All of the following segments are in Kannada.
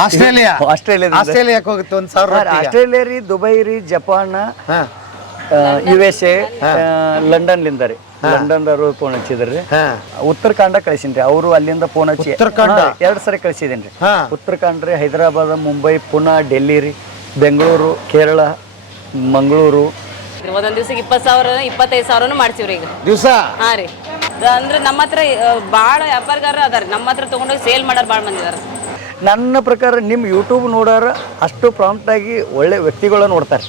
ಆಸ್ಟ್ರೇಲಿಯಾಕ್ಕೆ ಹೋಗುತ್ತೆ 1,000 ಆಸ್ಟ್ರೇಲಿಯಾ ರೀ, ದುಬೈ ರೀ, ಜಪಾನ್, USA, ಲಂಡನ್ಲಿಂದ ರೀ. ಲಂಡನ್ದವರು ಫೋನ್ ಹಚ್ಚಿದ್ರಿ. ಉತ್ತರಾಖಂಡ ಕಳಿಸಿನ್ರಿ. ಅವರು ಅಲ್ಲಿಂದ ಫೋನ್ ಹಚ್ಚಿ 2 ಸರಿ ಕಳಿಸಿದೇನ್ರಿ. ಉತ್ತರಾಖಂಡ ರೀ, ಹೈದರಾಬಾದ್, ಮುಂಬೈ, ಪುನಾ, ಡೆಲ್ಲಿ ರೀ, ಬೆಂಗಳೂರು, ಕೇರಳ, ಮಂಗಳೂರು. ಒಂದೊಂದ್ ದಿವ್ಸಕ್ಕೆ 20,000 25,000 ಮಾಡ್ತೀವ್ರಿ ಈಗ ದಿವಸ. ಹಾ ರೀ, ಅಂದ್ರೆ ನಮ್ಮ ಹತ್ರ ಭಾಳ ವ್ಯಾಪಾರಗಾರ ಅದಾರ. ನಮ್ಮ ಹತ್ರ ತಗೊಂಡೋಗಿ ಸೇಲ್ ಮಾಡೋರು ಭಾಳ ಮಂದಿ ಅದಾರ. ನನ್ನ ಪ್ರಕಾರ ನಿಮ್ಮ ಯೂಟ್ಯೂಬ್ ನೋಡೋರ ಅಷ್ಟು ಪ್ರಾಂಪ್ಟಾಗಿ ಒಳ್ಳೆ ವ್ಯಕ್ತಿಗಳನ್ನ ನೋಡ್ತಾರೆ.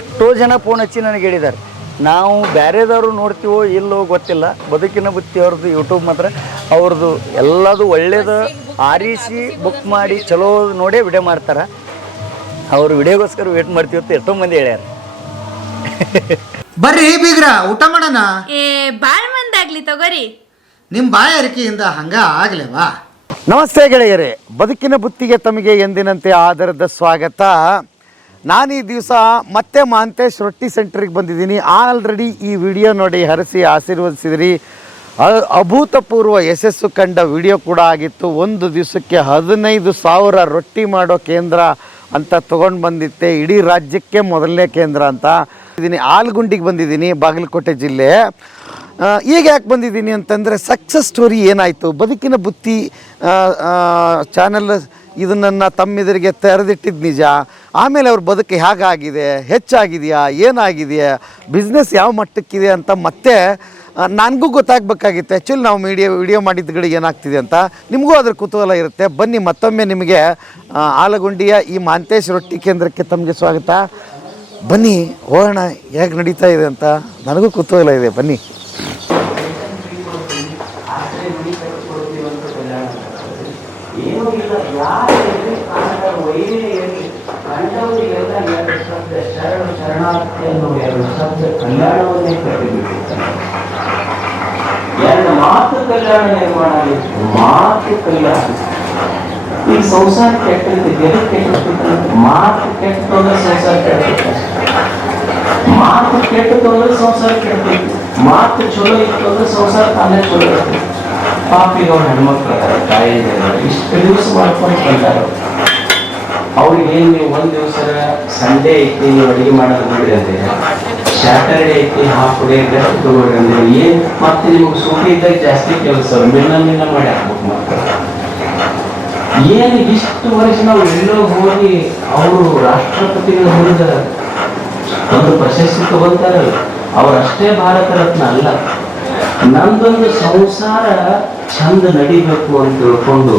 ಎಷ್ಟೋ ಜನ ಫೋನ್ ಹಚ್ಚಿ ನನಗೆ ಹೇಳಿದ್ದಾರೆ, ನಾವು ಬೇರೆದವರು ನೋಡ್ತೀವೋ ಇಲ್ಲೋ ಗೊತ್ತಿಲ್ಲ, ಬದುಕಿನ ಬುತ್ತಿ ಅವ್ರದ್ದು ಯೂಟ್ಯೂಬ್ ಮಾತ್ರ ಅವ್ರದ್ದು ಎಲ್ಲದು ಒಳ್ಳೇದು ಆರಿಸಿ ಬುಕ್ ಮಾಡಿ ಚಲೋ ನೋಡೇ ವಿಡಿಯೋ ಮಾಡ್ತಾರೆ. ಅವ್ರ ವಿಡಿಯೋಗೋಸ್ಕರ ವೇಟ್ ಮಾಡ್ತೀವಿ ಅಂತ ಎಷ್ಟೋ ಮಂದಿ ಹೇಳ್ಯಾರ. ಬರ್ರಿ ಬೀಗ್ರ, ಊಟ ಮಾಡೋಣ. ಬಾಳ್ ಮಂದಾಗ್ಲಿ ತಗೋರಿ. ನಿಮ್ಮ ಬಾಯಾರಿಕೆಯಿಂದ ಹಂಗ ಆಗ್ಲೇವಾ? ನಮಸ್ತೆ ಗೆಳೆಯರೇ, ಬದುಕಿನ ಬುತ್ತಿಗೆ ತಮಗೆ ಎಂದಿನಂತೆ ಆಧಾರದ ಸ್ವಾಗತ. ನಾನು ಈ ದಿವಸ ಮತ್ತೆ ಮಾಂತೇಶ್ ರೊಟ್ಟಿ ಸೆಂಟ್ರಿಗೆ ಬಂದಿದ್ದೀನಿ. ಆಲ್ರೆಡಿ ಈ ವಿಡಿಯೋ ನೋಡಿ ಹರಿಸಿ ಆಶೀರ್ವದಿಸಿದ್ರಿ. ಅಭೂತಪೂರ್ವ ಯಶಸ್ಸು ಕಂಡ ವಿಡಿಯೋ ಕೂಡ ಆಗಿತ್ತು. ಒಂದು ದಿವಸಕ್ಕೆ 15,000 ರೊಟ್ಟಿ ಮಾಡೋ ಕೇಂದ್ರ ಅಂತ ತೊಗೊಂಡು ಬಂದಿತ್ತೆ. ಇಡೀ ರಾಜ್ಯಕ್ಕೆ ಮೊದಲನೇ ಕೇಂದ್ರ ಅಂತ ಇದೀನಿ. ಆಲ್ಗುಂಡಿಗೆ ಬಂದಿದ್ದೀನಿ, ಬಾಗಲಕೋಟೆ ಜಿಲ್ಲೆ. ಈಗ ಯಾಕೆ ಬಂದಿದ್ದೀನಿ ಅಂತಂದರೆ ಸಕ್ಸಸ್ ಸ್ಟೋರಿ ಏನಾಯಿತು, ಬದುಕಿನ ಬುತ್ತಿ ಚಾನಲ್ ಇದನ್ನು ತಮ್ಮೆದುರಿಗೆ ತೆರೆದಿಟ್ಟಿದ್ದು ನಿಜ. ಆಮೇಲೆ ಅವ್ರ ಬದುಕು ಹೇಗಾಗಿದೆ, ಹೆಚ್ಚಾಗಿದೆಯಾ, ಏನಾಗಿದೆಯಾ, ಬಿಸ್ನೆಸ್ ಯಾವ ಮಟ್ಟಕ್ಕಿದೆ ಅಂತ ಮತ್ತೆ ನನಗೂ ಗೊತ್ತಾಗಬೇಕಾಗಿತ್ತು. ಆ್ಯಕ್ಚುಲಿ ನಾವು ವಿಡಿಯೋ ಮಾಡಿದ್ದಗಳಿಗೆ ಏನಾಗ್ತಿದೆ ಅಂತ ನಿಮಗೂ ಅದ್ರ ಕುತೂಹಲ ಇರುತ್ತೆ. ಬನ್ನಿ, ಮತ್ತೊಮ್ಮೆ ನಿಮಗೆ ಆಲಗುಂಡಿಯ ಈ ಮಾಂತೇಶ್ ರೊಟ್ಟಿ ಕೇಂದ್ರಕ್ಕೆ ತಮಗೆ ಸ್ವಾಗತ. ಬನ್ನಿ ಹೋಗೋಣ, ಹೇಗೆ ನಡೀತಾ ಇದೆ ಅಂತ ನನಗೂ ಕುತೂಹಲ ಇದೆ. ಬನ್ನಿ. ಎರಡು ಮಾತು ಕಲ್ಯಾಣ ನಿರ್ಮಾಣ ಆಗಿತ್ತು. ಮಾತು ಕಲ್ಯಾಣ. ಈಗ ಸಂಸಾರ ಕೆಟ್ಟಿರುತ್ತೆ, ಜಗತ್ತು ಕೆಟ್ಟಿರ್ತೈತೆ. ಮಾತು ಕೆಟ್ಟು ಅಂದ್ರೆ ಸಂಸಾರ ಕೆಟ್ಟಿರುತ್ತೆ. ಮಾತು ಕೆಟ್ಟು ಅಂದ್ರೆ ಸಂಸಾರ ಕೆಡ್ತೈತಿ. ಮಾತು ಚಲೋ ಇತ್ತು ಅಂದ್ರೆ ಸಂಸಾರ ತಾನೇ ಚಲೋ ಇರ್ತೈತಿ. ಪಾಪಿಗೆ ಅವ್ರ ಹೆಣ್ಮಕ್ಳು ತಾಯಿ ಇಷ್ಟು ದಿವಸ ಮಾಡ್ಕೊಂಡು ಬಂದಾರ. ಅವ್ರಿಗೆ ಏನು ನೀವು ಒಂದು ದಿವಸ ಸಂಡೇ ಐತಿ ನೀವು ಅಡುಗೆ ಮಾಡೋದು ಬಿಡ್ರಿ ಅಂದ್ರೆ, ಸ್ಯಾಟರ್ಡೇ ಐತಿ ಹಾಫ್ ಡೇ ರೆಸ್ಟ್ ತಗೊಳ್ರಿ ಅಂದ್ರೆ ಏನು ಮತ್ತೆ ನಿಮ್ಗೆ ಸೂಟಿ ಇದ್ದಾಗ ಜಾಸ್ತಿ ಕೆಲಸ ಮಿನ್ನ ಮಾಡಿ ಹಾಕ್ಬೇಕು. ಮಕ್ಕಳು ಏನು ಇಷ್ಟು ವರ್ಷ ನಾವು ಎಲ್ಲೋ ಹೋಗಿ ಅವರು ರಾಷ್ಟ್ರಪತಿಗಳು ಹೊಡೆದ ಒಂದು ಪ್ರಶಸ್ತಿ ತಗೊಂತಾರಲ್ಲ, ಅವರಷ್ಟೇ ಭಾರತ ರತ್ನ ಅಲ್ಲ. ನಂದೊಂದು ಸಂಸಾರ ಚಂದ ನಡಿಬೇಕು ಅಂತ ತಿಳ್ಕೊಂಡು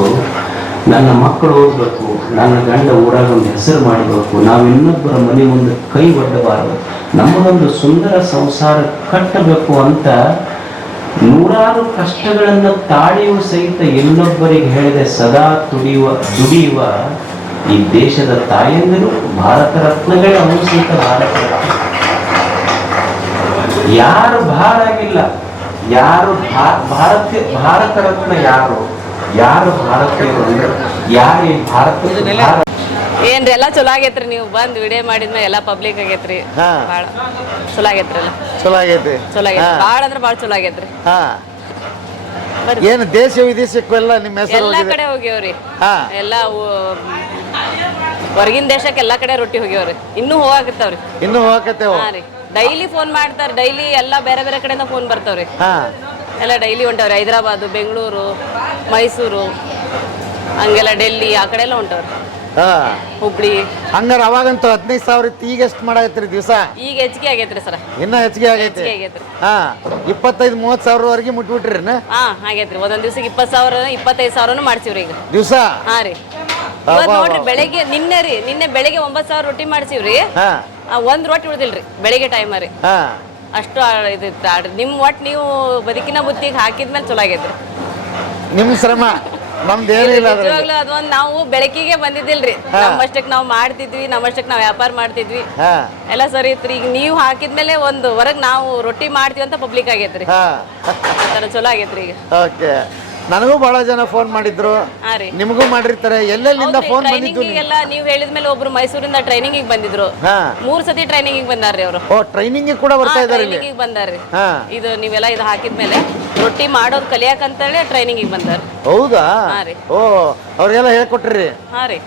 ನನ್ನ ಮಕ್ಕಳು ಓದಬೇಕು, ನನ್ನ ಗಂಡ ಊರಾಗ ಒಂದು ಹೆಸರು ಮಾಡಬೇಕು, ನಾವು ಇನ್ನೊಬ್ಬರ ಮನೆ ಮುಂದೆ ಕೈ ಒಡ್ಡಬಾರದು, ನಮ್ಮದೊಂದು ಸುಂದರ ಸಂಸಾರ ಕಟ್ಟಬೇಕು ಅಂತ ನೂರಾರು ಕಷ್ಟಗಳನ್ನು ತಾಳಿಯೂ ಸಹಿತ ಇನ್ನೊಬ್ಬರಿಗೆ ಹೇಳಿದೆ ಸದಾ ದುಡಿಯುವ ಈ ದೇಶದ ತಾಯಂದಿರು ಭಾರತ ರತ್ನಗಳೇ ಅವನು ಸಹಿತ ಭಾರತ ರತ್ನ. ಯಾರು ಭಾರ ಆಗಿಲ್ಲ, ಯಾರು ಭಾರತ ರತ್ನ ಯಾರು ಭಾರತೀಯರು ಅಂದ್ರೆ ಯಾರು ಈ ಭಾರತ ಏನ್ರಿ ಎಲ್ಲ ಚಲೋ ಆಗೈತ್ರಿ. ನೀವು ಬಂದ್ ವಿಡಿಯೋ ಮಾಡಿದ್ಮೇಲೆ ಎಲ್ಲ ಪಬ್ಲಿಕ್ ಆಗೈತ್ರಿ. ಬಾಳ ಚಲೋ ಆಗೈತ್ರಿ. ಎಲ್ಲ ಚಲೋ ಆಗೈತಿ. ಬಾಳ ಅಂದ್ರೆ ಬಾಳ ಚಲೋ ಆಗೈತ್ರಿ. ಏನು ದೇಶ ವಿದೇಶಕ್ಕೆಲ್ಲ ನಿಮ್ಮ ಹೆಸರು ಎಲ್ಲಾ ಕಡೆ ಹೋಗ್ಯಾವ್ರಿ. ಎಲ್ಲಾ ಹೊರಗಿನ ದೇಶಕ್ಕೆ ಎಲ್ಲಾ ಕಡೆ ರೊಟ್ಟಿ ಹೋಗ್ಯಾವ್ರಿ. ಇನ್ನೂ ಹೋಗಾಕತ್ತಾವ್ರಿ. ಇನ್ನೂ ಹೋಗಕತ್ತೇವ. ಡೈಲಿ ಫೋನ್ ಮಾಡ್ತಾರ. ಡೈಲಿ ಎಲ್ಲಾ ಬೇರೆ ಬೇರೆ ಕಡೆಯಿಂದ ಫೋನ್ ಬರ್ತಾವ್ರಿ. ಎಲ್ಲ ಡೈಲಿ ಹೊಂಟವ್ರಿ. ಹೈದರಾಬಾದ್, ಬೆಂಗಳೂರು, ಮೈಸೂರು, ಹಂಗೆಲ್ಲ ಡೆಲ್ಲಿ ಆ ಕಡೆ ಎಲ್ಲ ಹೊಂಟವ್ರಿ. ಹುಬ್ಳಿ. ಹಂಗಾರ ಅವಾಗಂತೂ 15,000 ಇತ್ತು. ಈಗ ಎಷ್ಟು ಮಾಡಾಕತ್ರಿ ದಿವಸ? ಈಗ ಹೆಚ್ಚಿಗೆ ಆಗೈತ್ರಿ ಸರ್. ಇನ್ನೂ ಹೆಚ್ಚಿಗೆ ಆಗೈತಿ. 25,000-30,000 ಮುಟ್ಬಿಟ್ರಿ? ಆಗೈತ್ರಿ. ಒಂದೊಂದ್ ದಿವ್ಸಕ್ಕೆ 20,000 25,000 ಮಾಡ್ಸಿವ್ರಿ ಈಗ ದಿವಸ. ರೀ ನೋಡ್ರಿ, ಬೆಳಿಗ್ಗೆ ನಿನ್ನೆ ಬೆಳಿಗ್ಗೆ 9,000 ರೊಟ್ಟಿ ಮಾಡ್ಸಿವ್ರಿ. ಒಂದ್ ರೊಟ್ಟಿ ಉಳ್ದಿಲ್ರಿ ಬೆಳಿಗ್ಗೆ ಟೈಮ್ ರೀ. ಅಷ್ಟು ಇದಿತ್ತು. ನಿಮ್ ಒಟ್ಟು ನೀವು ಬದುಕಿನ ಬುತ್ತಿಗೆ ಹಾಕಿದ್ಮೇಲೆ ಚಲೋ ಆಗೈತ್ರಿ. ನಿಮ್ ಶ್ರಮ ನಮ್ದೇನಿಲ್ಲ. ಅದೊಂದು ನಾವು ಬೆಳಕಿಗೆ ಬಂದಿದ್ದಿಲ್ರಿ. ನಮ್ಮಷ್ಟಕ್ಕೆ ನಾವು ಮಾಡ್ತಿದ್ವಿ, ನಮ್ಮಷ್ಟಕ್ಕೆ ನಾವು ವ್ಯಾಪಾರ ಮಾಡ್ತಿದ್ವಿ, ಎಲ್ಲ ಸರಿ ಇತ್ರಿ. ಈಗ ನೀವು ಹಾಕಿದ್ಮೇಲೆ ಒಂದು ಹೊರಗ್ ನಾವು ರೊಟ್ಟಿ ಮಾಡ್ತೀವಿ ಅಂತ ಪಬ್ಲಿಕ್ ಆಗೈತ್ರಿ. ಚಲೋ ಆಗೈತ್ರಿ ಈಗ. ಓಕೆ. ನನಗೂ ಬಹಳ ಜನ ಫೋನ್ ಮಾಡಿದ್ರು, ಹಾ ರೀ. ನಿಮಗೂ ಮಾಡಿರ್ತಾರೆ. ಎಲ್ಲೆಲ್ಲಿಂದ ಫೋನ್ ಬಂದಿದ್ದು? ಟ್ರೈನಿಂಗ್ ಎಲ್ಲ ನೀವು ಹೇಳಿದ್ಮೇಲೆ ಒಬ್ರು ಮೈಸೂರಿಂದ ಟ್ರೈನಿಂಗ್ ಬಂದಿದ್ರು. ಹಾ 3 ಸತಿ ಟ್ರೈನಿಂಗ್ ಬಂದಾರ್ರಿ ಅವರು. ಓ ಟ್ರೈನಿಂಗ್ ಕೂಡ ಬರ್ತಾ ಇದ್ದಾರೆ ಇಲ್ಲಿ. ಟ್ರೈನಿಂಗ್ ಬಂದಾರ್ರಿ. ಹಾ ಇದು ನೀವೆಲ್ಲ ಇದು ಹಾಕಿದ್ಮೇಲೆ ರೊಟ್ಟಿ ಮಾಡೋದು ಕಲಿಯಾಕಂತೇಳಿ ಟ್ರೈನಿಂಗ್ ಬಂದಾರ. ಹೌದಾ? ಹಾ ರೀ. ಓ ಅವ್ರಿಗೆಲ್ಲ ಹೇಳ್ಕೊಟ್ರಿ? ಹಾ ರೀ,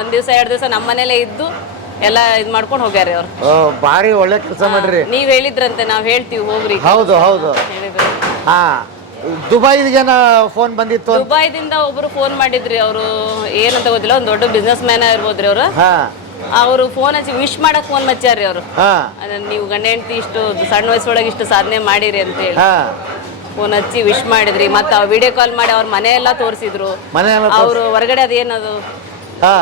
ಒಂದ್ ದಿವಸ 2 ದಿವಸ ನಮ್ಮ ಮನೇಲೆ ಇದ್ದು ಎಲ್ಲ ಇದ್ ಮಾಡ್ಕೊಂಡು ಹೋಗ್ಯಾರಿ ಅವ್ರು. ಓ ಭಾರಿ ಒಳ್ಳೆ ಕೆಲಸ ಮಾಡ್ರಿ. ನೀವ್ ಹೇಳಿದ್ರಂತೆ, ನಾವ್ ಹೇಳ್ತೀವಿ ಹೋಗ್ರಿ. ಹೌದು ಹೌದು. ಹೇಳಿದ್ರು. ಹಾ ದುಬೈದಿಗೇನ ಫೋನ್ ಬಂದಿತ್ತು? ದುಬೈದಿಂದ ಒಬ್ರು ಫೋನ್ ಮಾಡಿದ್ರಿ. ಅವರು ಏನಂತ ಗೊತ್ತಿಲ್ಲ, ಒಂದ್ ದೊಡ್ಡ ಬಿಸ್ನೆಸ್ ಮ್ಯಾನ್ ಇರ್ಬೋದ್ರಿ ಅವ್ರು. ಹಾ ಅವರು ಫೋನ್ ಹಚ್ಚಿ ವಿಶ್ ಮಾಡಕ್ ಫೋನ್ ಹಚ್ಚಾರ್ರಿ ಅವರು. ಹಾ ನೀವು ಗಂಡ ಹೆಂಡತಿ ಇಷ್ಟು ಸಣ್ಣ ವಯಸ್ಸೊಳಗೆ ಇಷ್ಟು ಸಾಧನೆ ಮಾಡಿರಿ ಅಂತ ಹೇಳಿ ಹಾ ಫೋನ್ ಹಚ್ಚಿ ವಿಶ್ ಮಾಡಿದ್ರಿ. ಮತ್ತೆ ವಿಡಿಯೋ ಕಾಲ್ ಮಾಡಿ ಅವ್ರ ಮನೆ ಎಲ್ಲಾ ತೋರಿಸಿದ್ರು. ಮನೆಯೆಲ್ಲ ಅವರು ಹೊರಗಡೆ ಅದೇನದು ಹಾ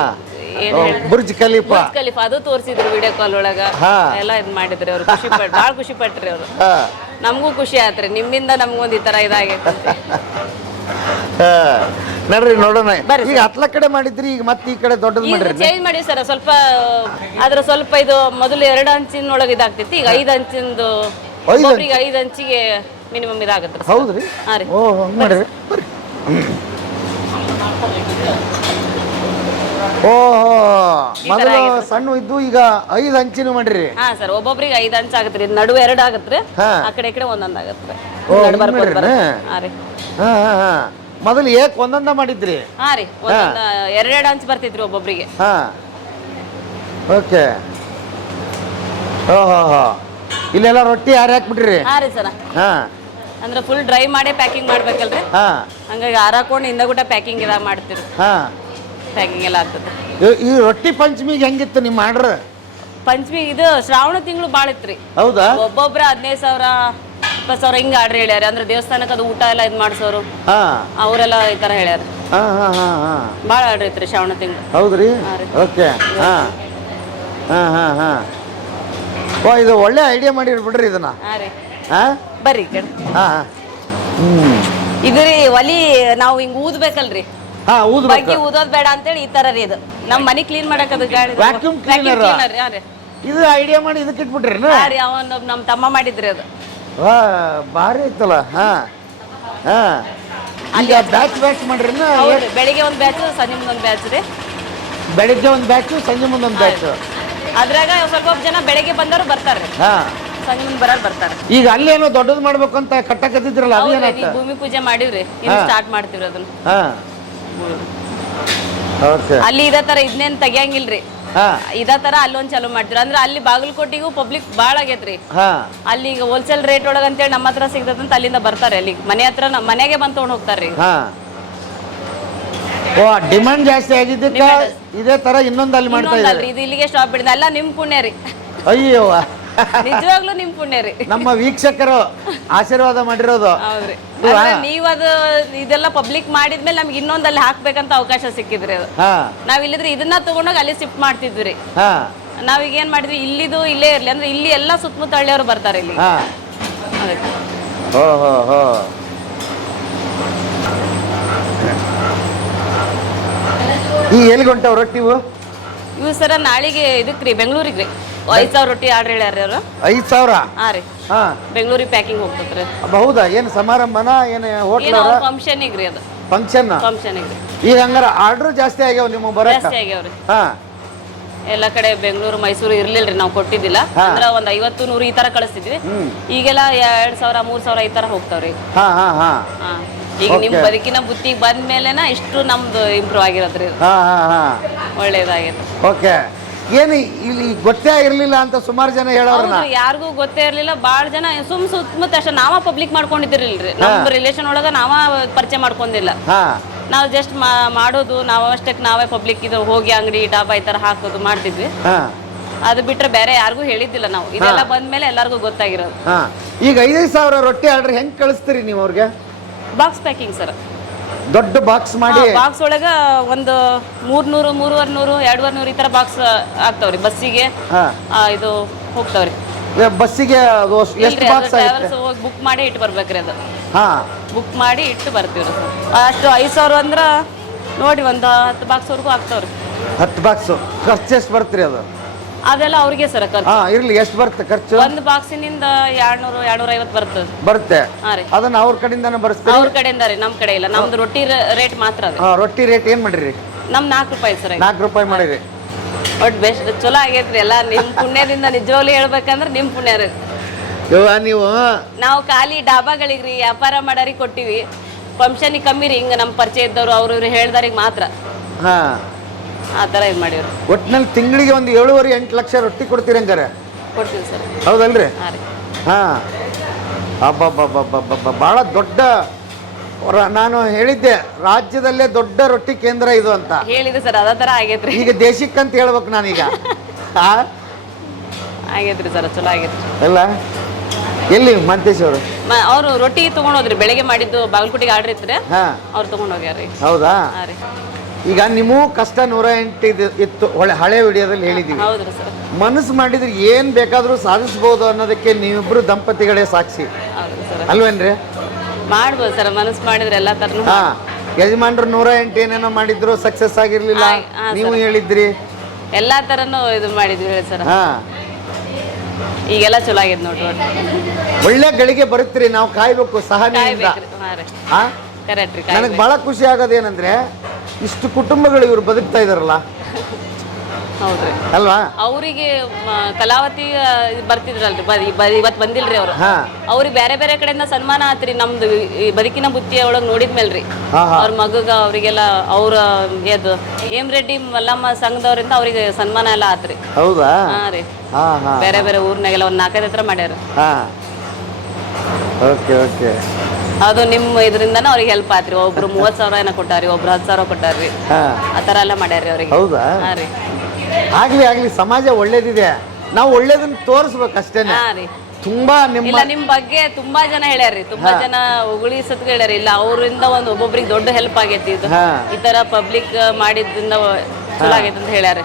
ಏನ್ ಹೇಳಿದ್ರು, ಬುರ್ಜ್ ಖಲೀಫಾ. ಖಲೀಫಾ ಅದು ತೋರಿಸಿದ್ರು ವಿಡಿಯೋ ಕಾಲ್ ಒಳಗ. ಹಾ. ಎಲ್ಲ ಇದ್ ಮಾಡಿದ್ರಿ ಅವ್ರು. ಖುಷಿ ಪಟ್ ಭಾಳ ಖುಷಿ ಪಟ್ರಿ ಅವ್ರು. ಹಾ ನಮಗೂ ಖುಷಿ ಆತ್ರಿ, ನಿಮ್ಮಿಂದ ನಮ್ಗೊಂದ್ ಈ ತರ ಇದಾಗೈತೆ. ಹಾ. ನಡ್ರಿ ನೋಡೋಣ. ಬರ್ರಿ ಈಗ ಹತ್ಲ ಕಡೆ ಮಾಡಿದ್ರಿ, ಈಗ ಮತ್ತೆ ಈ ಕಡೆ ದೊಡ್ಡದು ಈಗ ಮಾಡ್ರಿ. ಚೇಂಜ್ ಮಾಡಿ ಸರ್ ಸ್ವಲ್ಪ. ಅದ್ರ ಸ್ವಲ್ಪ ಇದು ಮೊದಲು 2 ಅಂಚಿನೊಳಗೆ ಇದಾಗ್ತೈತಿ. ಈಗ 5 ಅಂಚಿಂದು, ಒಬ್ಬೊಬ್ರಿಗೆ 5 ಅಂಚಿಗೆ ಮಿನಿಮಮ್ ಇದಾಗತ್ತೆ. ಹೌದ್ರಿ? ಹಾ ರೀ. ಓ ಹಂಗ್ ಮಾಡ್ರಿ. ಬರ್ರಿ. ಓಹೋ ಮೊದಲು ಸಣ್ಣ ಇದ್ದು ಈಗ 5 ಅಂಚಿನ ಮಾಡ್ರಿ. ಹಾ ಸರ್, ಒಬ್ಬೊಬ್ರಿಗೆ 5 ಅಂಚ್ ಆಗತ್ರಿ. ನಡುವೆ 2 ಆಗತ್ರಿ. ಹಾ. ಆ ಕಡೆ ಈ ಕಡೆ ಒಂದೊಂದ್ ಆಗತ್ರಿ. ಓ, ನಡು ಬರ್ಕೊಂಡ್ ಹಿಂಗ್ ಬರುತ್ತೆ. ಮಾಡ್ರಿ? ಹಾ ರೀ. ಹಾ ಹಾ ಹಾ ಮೊದಲು ಏಕ್ ಒಂದೊಂದ ಮಾಡಿದ್ರಿ? ಹಾ ರೀ, ಒಂದೊಂದ್ 2 ಅಂಚ್ ಬರ್ತಿದ್ರಿ ಒಬ್ಬೊಬ್ರಿಗೆ. ಹಾ ಓಕೆ. ಓಹೋ ಹೋ ಇಲ್ಲೆಲ್ಲ ರೊಟ್ಟಿ ಯಾರು ಹಾಕ್ಬಿಟ್ರಿ? ಹಾ ರೀ ಸರ. ಹಾ ಅಂದ್ರೆ ಫುಲ್ ಡ್ರೈ ಮಾಡೇ ಪ್ಯಾಕಿಂಗ್ ಮಾಡ್ಬೇಕಲ್ರಿ. ಹಾ ಹಂಗಾಗಿ ಹಾರಾಕೊಂಡು ಹಿಂದಗೂಟ ಪ್ಯಾಕಿಂಗ್ ಇದಾಗ ಮಾಡ್ತೀರಿ. ಹಾ ಪ್ಯಾಕಿಂಗ್ ಎಲ್ಲ ಆಗ್ತದೆ. ಈ ರೊಟ್ಟಿ ಪಂಚಮಿಗೆ ಹೆಂಗಿತ್ತು ನಿಮ್ಮ ಆರ್ಡ್ರ್? ಪಂಚಮಿ ಇದು ಶ್ರಾವಣ ತಿಂಗಳು ಭಾಳ ಇತ್ರಿ. ಹೌದಾ? ಒಬ್ಬೊಬ್ರ 15,000 20,000 ಹಿಂಗ ಆರ್ಡರ್ ಹೇಳ್ಯಾರ. ಅಂದ್ರೆ ದೇವಸ್ಥಾನಕ್ಕೆ ಅದು ಊಟ ಎಲ್ಲ ಇದ್ ಮಾಡ್ಸೋರು ಹಾ ಅವರೆಲ್ಲ ಈ ತರ ಹೇಳ್ಯಾರ. ಹಾ ಹಾ ಹಾ ಹಾ ಭಾಳ ಆರ್ಡರ್ ಐತ್ರಿ ಶ್ರಾವಣ ತಿಂಗಳು. ಹೌದ್ರಿ? ಹಾ ರೀ. ಓಕೆ. ಹಾ ಹಾ ಹಾ ಹಾ ಓ ಇದು ಒಳ್ಳೆ ಐಡಿಯಾ ಮಾಡಿರ್ ಬಿಡ್ರಿ ಇದನ್ನ. ಹಾ ರೀ, ಹಾ ಬರ್ರಿ ಈ ಕಡೆ. ಹಾ ಹ್ಮ್ ಇದು ರೀ ಒಲಿ ನಾವು ಹಿಂಗ್ ಊದ್ಬೇಕಲ್ರಿ. ಹಾ ಬಗ್ಗಿ ಊದೋದ್ ಬೇಡ ಅಂತೇಳಿ ಈ ತರ ರೀ ಇದು. ನಮ್ ಮನಿ ಕ್ಲೀನ್ ಮಾಡಕ್ ಅದು ಗಾಡಿ Vacuum cleaner. ಹಾ ರೀ. ಇದು ಐಡಿಯಾ ಮಾಡಿ ಇದಕ್ಕೆ ಇಟ್ಬಿಟ್ರಿ? ಹಾ ರೀ, ಅವನ್ ನಮ್ ತಮ್ಮ ಮಾಡಿದ್ರಿ ಅದು. ವಾ ಭಾರಿ ಐತಲ್ಲ. ಹಾ ಹಾ ಈಗ ಬ್ಯಾಚ್ ಮಾಡ್ರಿ? ಹೌದ್ರಿ, ಬೆಳಿಗ್ಗೆ ಒಂದ್ ಬ್ಯಾಚ್, ಸಂಜೆ ಮುಂದೆ ಒಂದ್ ಬ್ಯಾಚ್ ರೀ. ಬೆಳಿಗ್ಗೆ ಒಂದು ಬ್ಯಾಚು, ಸಂಜೆ ಮುಂದೆ ಒಂದು ಬ್ಯಾಚು. ಅದ್ರಾಗ ಸ್ವಲ್ಪ ಜನ ಬೆಳಿಗ್ಗೆ ಬಂದವರು ಬರ್ತಾರ್ರಿ, ಹಾ ಸಂಜೆ ಮುಂದೆ ಬರೋರು ಬರ್ತಾರೆ. ಈಗ ಅಲ್ಲೇನೋ ದೊಡ್ಡದು ಮಾಡ್ಬೇಕು ಅಂತ ಕಟ್ಟಕತ್ತಿದ್ರಲ್ಲ, ಅದು ಹೌದ್ರಿ, ಏನಾಯ್ತು? ಈಗ ಭೂಮಿ ಪೂಜೆ ಮಾಡಿವ್ರಿ, ಇನ್ನು ಸ್ಟಾರ್ಟ್ ಮಾಡ್ತೀವ್ರಿ ಅದನ್ನ. ಹಾ ಓಕೆ. ಅಲ್ಲಿ ಇದೇ ತರ ಇದನ್ನೇನ್ ತೆಗಿಯಂಗಿಲ್ರಿ. ಹಾ ಇದೇ ತರ ಅಲ್ಲೊಂದ್ ಚಾಲೂ ಮಾಡ್ತೀವಿ. ಅಂದ್ರೆ ಅಲ್ಲಿ ಬಾಗಲಕೋಟಿಗೂ ಪಬ್ಲಿಕ್ ಬಾಳ ಆಗೈತ್ರಿ. ಹಾ ಅಲ್ಲಿ ಈಗ ಹೋಲ್ಸೇಲ್ ರೇಟ್ ಒಳಗ ಅಂತೇಳಿ ನಮ್ಮ ಹತ್ರ ಸಿಗ್ತದಂತ ಅಲ್ಲಿಂದ ಬರ್ತಾರೆ. ಅಲ್ಲಿ ಮನೆ ಹತ್ರ ಮನೆಗೆ ಬಂದ್ ತಗೊಂಡ್ ಹೋಗ್ತಾರ್ರಿ. ಹಾ ಓ ಡಿಮಾಂಡ್ ಜಾಸ್ತಿ ಆಗಿದ್ದಕ್ಕ ಇದೇ ತರ ಇನ್ನೊಂದು ಅಲ್ಲಿ ಮಾಡ್ತಾ ಇದ್ದಾರೆ. ಇನ್ನೊಂದಲ್ರಿ, ಇದು ಇಲ್ಲಿಗೆ ಸ್ಟಾಪ್ ಬಿಡಿದ. ಎಲ್ಲ ನಿಮ್ ಪುಣ್ಯ ರೀ. ಅಯ್ಯೋ ನಿಜವಾಗ್ಲೂ ನಿಮ್ ಪುಣ್ಯ ರೀ. ನಮ್ಮ ವೀಕ್ಷಕರು ಆಶೀರ್ವಾದ ಮಾಡಿರೋದು. ಹೌದ್ರಿ, ಅಂದ್ರೆ ನೀವ್ ಅದು ಇದೆಲ್ಲ ಪಬ್ಲಿಕ್ ಮಾಡಿದ್ಮೇಲೆ ನಮ್ಗೆ ಇನ್ನೊಂದಲ್ಲಿ ಹಾಕ್ಬೇಕಂತ ಅವಕಾಶ ಸಿಕ್ಕಿದ್ರಿ ಅದು. ಹಾ ನಾವ್ ಇಲ್ಲಿದ್ರೆ ಇದನ್ನ ತಗೊಂಡೋಗಿ ಅಲ್ಲಿ ಶಿಫ್ಟ್ ಮಾಡ್ತಿದ್ವಿ. ಹಾ ನಾವೀಗ ಏನ್ ಮಾಡಿದ್ವಿ, ಇಲ್ಲಿದು ಇಲ್ಲೇ ಇರ್ಲಿ ಅಂದ್ರೆ ಇಲ್ಲಿ ಎಲ್ಲ ಸುತ್ತಮುತ್ತ ಹಳ್ಳಿಯವರು ಬರ್ತಾರೆ ಇಲ್ಲಿ. ಹಾ ಅದಕ್ಕೆ ಹೋ ಹೋ ಹೋ ಈ ಎಲ್ಲಿಗೆ ಹೊಂಟವ್ ರೊಟ್ಟಿವು? ಇವು ಸರ ನಾಳಿಗೆ ಇದಕ್ರಿ ಬೆಂಗಳೂರಿಗೆ ರೀ 5,000 ರೊಟ್ಟಿ ಆರ್ಡರ್ ಹೇಳ್ಯಾರ ಅವ್ರು. 5,000? ಹಾ ರೀ, ಹಾ ಬೆಂಗಳೂರಿಗೆ ಪ್ಯಾಕಿಂಗ್ ಹೋಗ್ತತ್ರಿ. ಹೌದಾ? ಏನು ಸಮಾರಂಭನ ಏನು ಹೋಟ್ಲ್? ಏನೋ ಫಂಕ್ಷನಿಗೆ ರೀ ಅದು. ಫಂಕ್ಷನ್ ಫಂಕ್ಷನಿಗೆ ಈಗ ಹಂಗಾರ ಆರ್ಡರ್ ಜಾಸ್ತಿ ಆಗ್ಯಾವ ನಿಮ್ಮ ಬರಕ? ಜಾಸ್ತಿ ಆಗ್ಯಾವ್ರಿ. ಹಾ ಎಲ್ಲ ಕಡೆ ಬೆಂಗಳೂರು ಮೈಸೂರು ಇರ್ಲಿಲ್ರಿ, ನಾವು ಕೊಟ್ಟಿದ್ದಿಲ್ಲ. ಅಂದ್ರ ಒಂದ್ 50-100 ಈ ತರ ಕಳಿಸ್ತಿದ್ವಿ. ಈಗೆಲ್ಲ 2,000 3,000 ಈ ತರ ಹೋಗ್ತಾವ್ರಿ. ಹಾ ಹಾ ಹಾ ಹಾ, ಈಗ ನಿಮ್ ಬದುಕಿನ ಬುತ್ತಿಗೆ ಬಂದ ಮೇಲೆನ ಇಷ್ಟು ನಮ್ದು ಇಂಪ್ರೂವ್ ಆಗಿರೋದ್ರಿ. ಹಾ ಹಾ ಹಾ ಒಳ್ಳೇದಾಗೈತೆ. ಓಕೆ. ಏನು ಇಲ್ಲಿ ಗೊತ್ತೇ ಇರ್ಲಿಲ್ಲ ಅಂತ ಸುಮಾರು ಜನ ಹೇಳೋರ್ನ? ಯಾರಿಗೂ ಗೊತ್ತೇ ಇರ್ಲಿಲ್ಲ. ಬಾಳ ಜನ ಸುತ್ತಮುತ್ತ ಅಷ್ಟೇ ನಾವ ಪಬ್ಲಿಕ್ ಮಾಡ್ಕೊಂಡಿದ್ದಿರಲ್ರಿ. ನಮ್ಮ ರಿಲೇಷನ್ ಒಳಗ ನಾವ ಪರಿಚಯ ಮಾಡ್ಕೊಂಡಿಲ್ಲ. ಹಾ ನಾವು ಜಸ್ಟ್ ಮಾಡೋದು ನಾವು ಅಷ್ಟಕ್ಕೆ ನಾವೇ ಪಬ್ಲಿಕ್ ಇದು ಹೋಗಿ ಅಂಗಡಿ ಡಾಬಾ ಈ ತರ ಹಾಕೋದು ಮಾಡ್ತಿದ್ವಿ. ಹಾ ಅದು ಬಿಟ್ರೆ ಬೇರೆ ಯಾರಿಗೂ ಹೇಳಿದ್ದಿಲ್ಲ ನಾವು. ಇದೆಲ್ಲ ಬಂದ್ಮೇಲೆ ಎಲ್ಲರಿಗೂ ಗೊತ್ತಾಗಿರೋದು. ಹಾ ಈಗ 5,000 ರೊಟ್ಟಿ ಆರ್ಡರ್ ಹೆಂಗ್ ಕಳಿಸ್ತೀರಿ ನೀವು ಅವ್ರಿಗೆ? ಬಾಕ್ಸ್ ಪ್ಯಾಕಿಂಗ್ ಸರ್, ದೊಡ್ಡ ಬಾಕ್ಸ್ ಮಾಡಿ. ಬಾಕ್ಸ್ ಒಳಗ ಒಂದು 300 300 200 ಈ ತರ ಬಾಕ್ಸ್ ಆಗ್ತಾವ್ರಿ. ಬಸ್ಸಿಗೆ ಇದು ಹೋಗ್ತಾವ್ರಿ. ಬಸ್ಸಿಗೆ ಎಷ್ಟು ಬಾಕ್ಸ್ ಟ್ರಾವೆಲ್ಸ್ ಹೋಗಿ ಬುಕ್ ಮಾಡಿ ಇಟ್ಟು ಬರ್ಬೇಕ್ರಿ ಅದು. ಹಾ ಬುಕ್ ಮಾಡಿ ಇಟ್ಟು ಬರ್ತೀವ್ರಿ ಸರ್. ಅಷ್ಟು 5,000 ಅಂದ್ರ ನೋಡಿ ಒಂದು 10 ಬಾಕ್ಸ್ ವರ್ಗೂ ಆಗ್ತಾವ್ರಿ. 10 ಬಾಕ್ಸ್ ಖರ್ಚು ಎಷ್ಟು ಬರ್ತೀರಿ ಅದು? ಅದೆಲ್ಲ ಅವ್ರಿಗೆ ಸರ್ ಖರ್ಚು. ಹಾ ಇರ್ಲಿ, ಎಷ್ಟು ಬರುತ್ತೆ ಖರ್ಚು? ಒಂದು ಬಾಕ್ಸಿನಿಂದ 200-250 ಬರ್ತದೆ. ಬರುತ್ತೆ. ಹಾ ರೀ, ಅದನ್ನ ಅವ್ರ ಕಡೆಯಿಂದಾನೆ ಬರ್ಸ್ತೀವಿ? ಅವ್ರ ಕಡೆಯಿಂದ ರೀ, ನಮ್ ಕಡೆ ಇಲ್ಲ. ನಮ್ದು ರೊಟ್ಟಿ ರೇಟ್ ಮಾತ್ರ ಅದು. ರೊಟ್ಟಿ ರೇಟ್ ಏನ್ ಮಾಡಿರಿ? ನಮ್ 4 ರೂಪಾಯಿ ಸರ್. 4 ರೂಪಾಯಿ ಮಾಡಿರಿ. ಒಟ್ ಬೆಸ್ಟ್, ಚಲೋ ಆಗೈತ್ರಿ ಎಲ್ಲ. ನಿಮ್ ಪುಣ್ಯದಿಂದ ನಿಜವಾಗ್ಲೂ ಹೇಳ್ಬೇಕಂದ್ರೆ ನಿಮ್ ಪುಣ್ಯ ರೀ. ನೀವು ನಾವು ಖಾಲಿ ಡಾಬಾಗಳಿಗ್ರಿ ವ್ಯಾಪಾರ ಮಾಡಾರಿ ಕೊಟ್ಟಿವಿ. ಫಂಕ್ಷನಿಗೆ ಕಮ್ಮಿ ರೀ, ಹಿಂಗ ನಮ್ ಪರಿಚಯ ಇದ್ದವ್ರು ಅವ್ರು ಇವ್ರು ಹೇಳ್ದಾರಿಗೆ ಮಾತ್ರ ಹಾ ಆ ಥರ ಇದು ಮಾಡಿವ್ರಿ. ಒಟ್ಟಿನಲ್ಲಿ ತಿಂಗಳಿಗೆ ಒಂದು 7.5-8 ಲಕ್ಷ ರೊಟ್ಟಿ ಕೊಡ್ತೀರಿ ಹಂಗಾರೆ? ಕೊಡ್ತೀವಿ ಸರ್. ಹೌದಲ್ರಿ? ಹಾಂ ರೀ. ಹಾ ಅಬ್ಬಬ್ಬಬ್ಬಬ್ಬಬ್ಬ ಭಾಳ ದೊಡ್ಡ, ನಾನು ಹೇಳಿದ್ದೆ ರಾಜ್ಯದಲ್ಲೇ ದೊಡ್ಡ ರೊಟ್ಟಿ ಕೇಂದ್ರ ಇದು ಅಂತ. ಹೇಳಿದೆ ಸರ್, ಅದೇ ಥರ ಆಗೈತ್ರಿ. ಈಗ ದೇಶಕ್ಕಂತ ಹೇಳ್ಬೇಕು ನಾನೀಗ. ಆಗೈತ್ರಿ ಸರ್, ಚಲೋ ಆಗೈತ್ರಿ. ಅಲ್ಲ ಎಲ್ಲಿ ಮಂತೇಶ್ ಅವರು? ಅವರು ರೊಟ್ಟಿ ತೊಗೊಂಡೋದ್ರಿ, ಬೆಳಗ್ಗೆ ಮಾಡಿದ್ದು ಬಾಗಲಕೋಟೆಗೆ ಆರ್ಡರ್ ಇತ್ತು. ಹಾ ಅವ್ರು ತೊಗೊಂಡೋಗ್ಯಾರಿ. ಹೌದಾ? ಹಾಂ ರೀ. ಈಗ ನಿಮ್ಮೂ ಕಷ್ಟ 108 ಇತ್ತು, ಹಳೆ ವಿಡಿಯೋದಲ್ಲಿ ಹೇಳಿದ್ದೀವಿ. ಹೌದ್ರಿ ಸರ್. ಮನಸ್ಸು ಮಾಡಿದ್ರೆ ಏನ್ ಬೇಕಾದ್ರೂ ಸಾಧಿಸ್ಬೋದು ಅನ್ನೋದಕ್ಕೆ ನೀವಿಬ್ರು ದಂಪತಿಗಳೇ ಸಾಕ್ಷಿ ಹೌದ್ರಿ ಸರ್. ಅಲ್ವೇನ್ರಿ? ಮಾಡ್ಬೋದು ಸರ್, ಮನಸ್ಸು ಮಾಡಿದ್ರೆ ಎಲ್ಲ ಥರನೂ. ಹಾ, ಯಜಮಾನ್ರು 108 ಏನೇನೋ ಮಾಡಿದ್ರು, ಸಕ್ಸಸ್ ಆಗಿರ್ಲಿಲ್ಲ, ನೀವು ಹೇಳಿದ್ರಿ. ಎಲ್ಲಾ ಥರನೂ ಇದು ಮಾಡಿದ್ವಿ ಹೇಳಿ ಸರ್. ಹಾ, ಈಗೆಲ್ಲ ಚಲೋ ಆಗೈತೆ ನೋಡ್ರಿ. ಒಳ್ಳೆ ಗಳಿಗೆ ಬರುತ್ತೀರಿ, ನಾವು ಕಾಯ್ಬೇಕು ಸಹನೆಯಿಂದ. ಕಾಯ್ಬೇಕ್ರಿ. ಹಾಂ ರೀ, ಹಾ, ಕರೆಕ್ಟ್ ರೀ. ನನಗೆ ಬಹಳ ಖುಷಿ ಆಗೋದೇನಂದ್ರೆ ಇಷ್ಟು ಕುಟುಂಬಗಳು ಇವ್ರು ಬದುಕ್ತಾ ಇದಾರಲ್ಲ. ಹೌದ್ರಿ ಅಲ್ವಾ? ಅವರಿಗೆ ಕಲಾವತಿ ಬರ್ತಿದ್ರಲ್ರಿ, ಇವತ್ತು ಬಂದಿಲ್ರಿ ಅವ್ರು. ಹಾ, ಅವ್ರಿಗೆ ಬೇರೆ ಬೇರೆ ಕಡೆಯಿಂದ ಸನ್ಮಾನ ಆತ್ರಿ. ನಮ್ದು ಈ ಬದುಕಿನ ಬುತ್ತಿ ಒಳಗೆ ನೋಡಿದ್ಮೇಲ್ರಿ ಅವ್ರ ಮಗಗ ಅವ್ರಿಗೆಲ್ಲ ಅವ್ರ ಇದು ಹೇಮ್ ರೆಡ್ಡಿ ಮಲ್ಲಮ್ಮ ಸಂಘದವ್ರಿಂದ ಅವ್ರಿಗೆ ಸನ್ಮಾನ ಎಲ್ಲ ಆತ್ರಿ. ಹೌದಾ? ಹಾ ರೀ. ಹಾ ಹಾ, ಬೇರೆ ಬೇರೆ ಊರ್ನಾಗೆಲ್ಲ ಒಂದ್ 4-5 ಹತ್ರ ಮಾಡ್ಯಾರ. ಹಾ, ಓಕೆ ಓಕೆ. ಅದು ನಿಮ್ಮ ಇದರಿಂದನ ಅವ್ರಿಗೆ ಹೆಲ್ಪ್ ಆತ್ರಿ. ಒಬ್ರು 30,000 ಏನೋ ಕೊಟ್ಟಾರಿ, ಒಬ್ರು 10,000 ಕೊಟ್ಟಾರಿ. ಹಾ, ಆ ಥರ ಎಲ್ಲ ಮಾಡ್ಯಾರಿ ಅವ್ರಿಗೆ. ಹೌದಾ? ಹಾ ರೀ. ಆಗ್ಲಿ ಆಗ್ಲಿ, ಸಮಾಜ ಒಳ್ಳೇದಿದೆ, ನಾವು ಒಳ್ಳೇದನ್ನ ತೋರಿಸ್ಬೇಕು ಅಷ್ಟೇನೆ. ಹಾ ರೀ. ತುಂಬಾ ಇಲ್ಲ, ನಿಮ್ ಬಗ್ಗೆ ತುಂಬಾ ಜನ ಹೇಳ್ಯಾರಿ, ತುಂಬಾ ಜನ ಉಗುಳಿ ಸತ್ಗೆ ಹೇಳ್ಯಾರಿ. ಇಲ್ಲ, ಅವರಿಂದ ಒಬ್ಬೊಬ್ರಿಗೆ ದೊಡ್ಡ ಹೆಲ್ಪ್ ಆಗೈತಿ ಇದು. ಹಾ. ಈ ತರ ಪಬ್ಲಿಕ್ ಮಾಡಿದ್ರಿಂದ ಚಲೋ ಆಗೈತಿ ಅಂತ ಹೇಳ್ಯಾರ.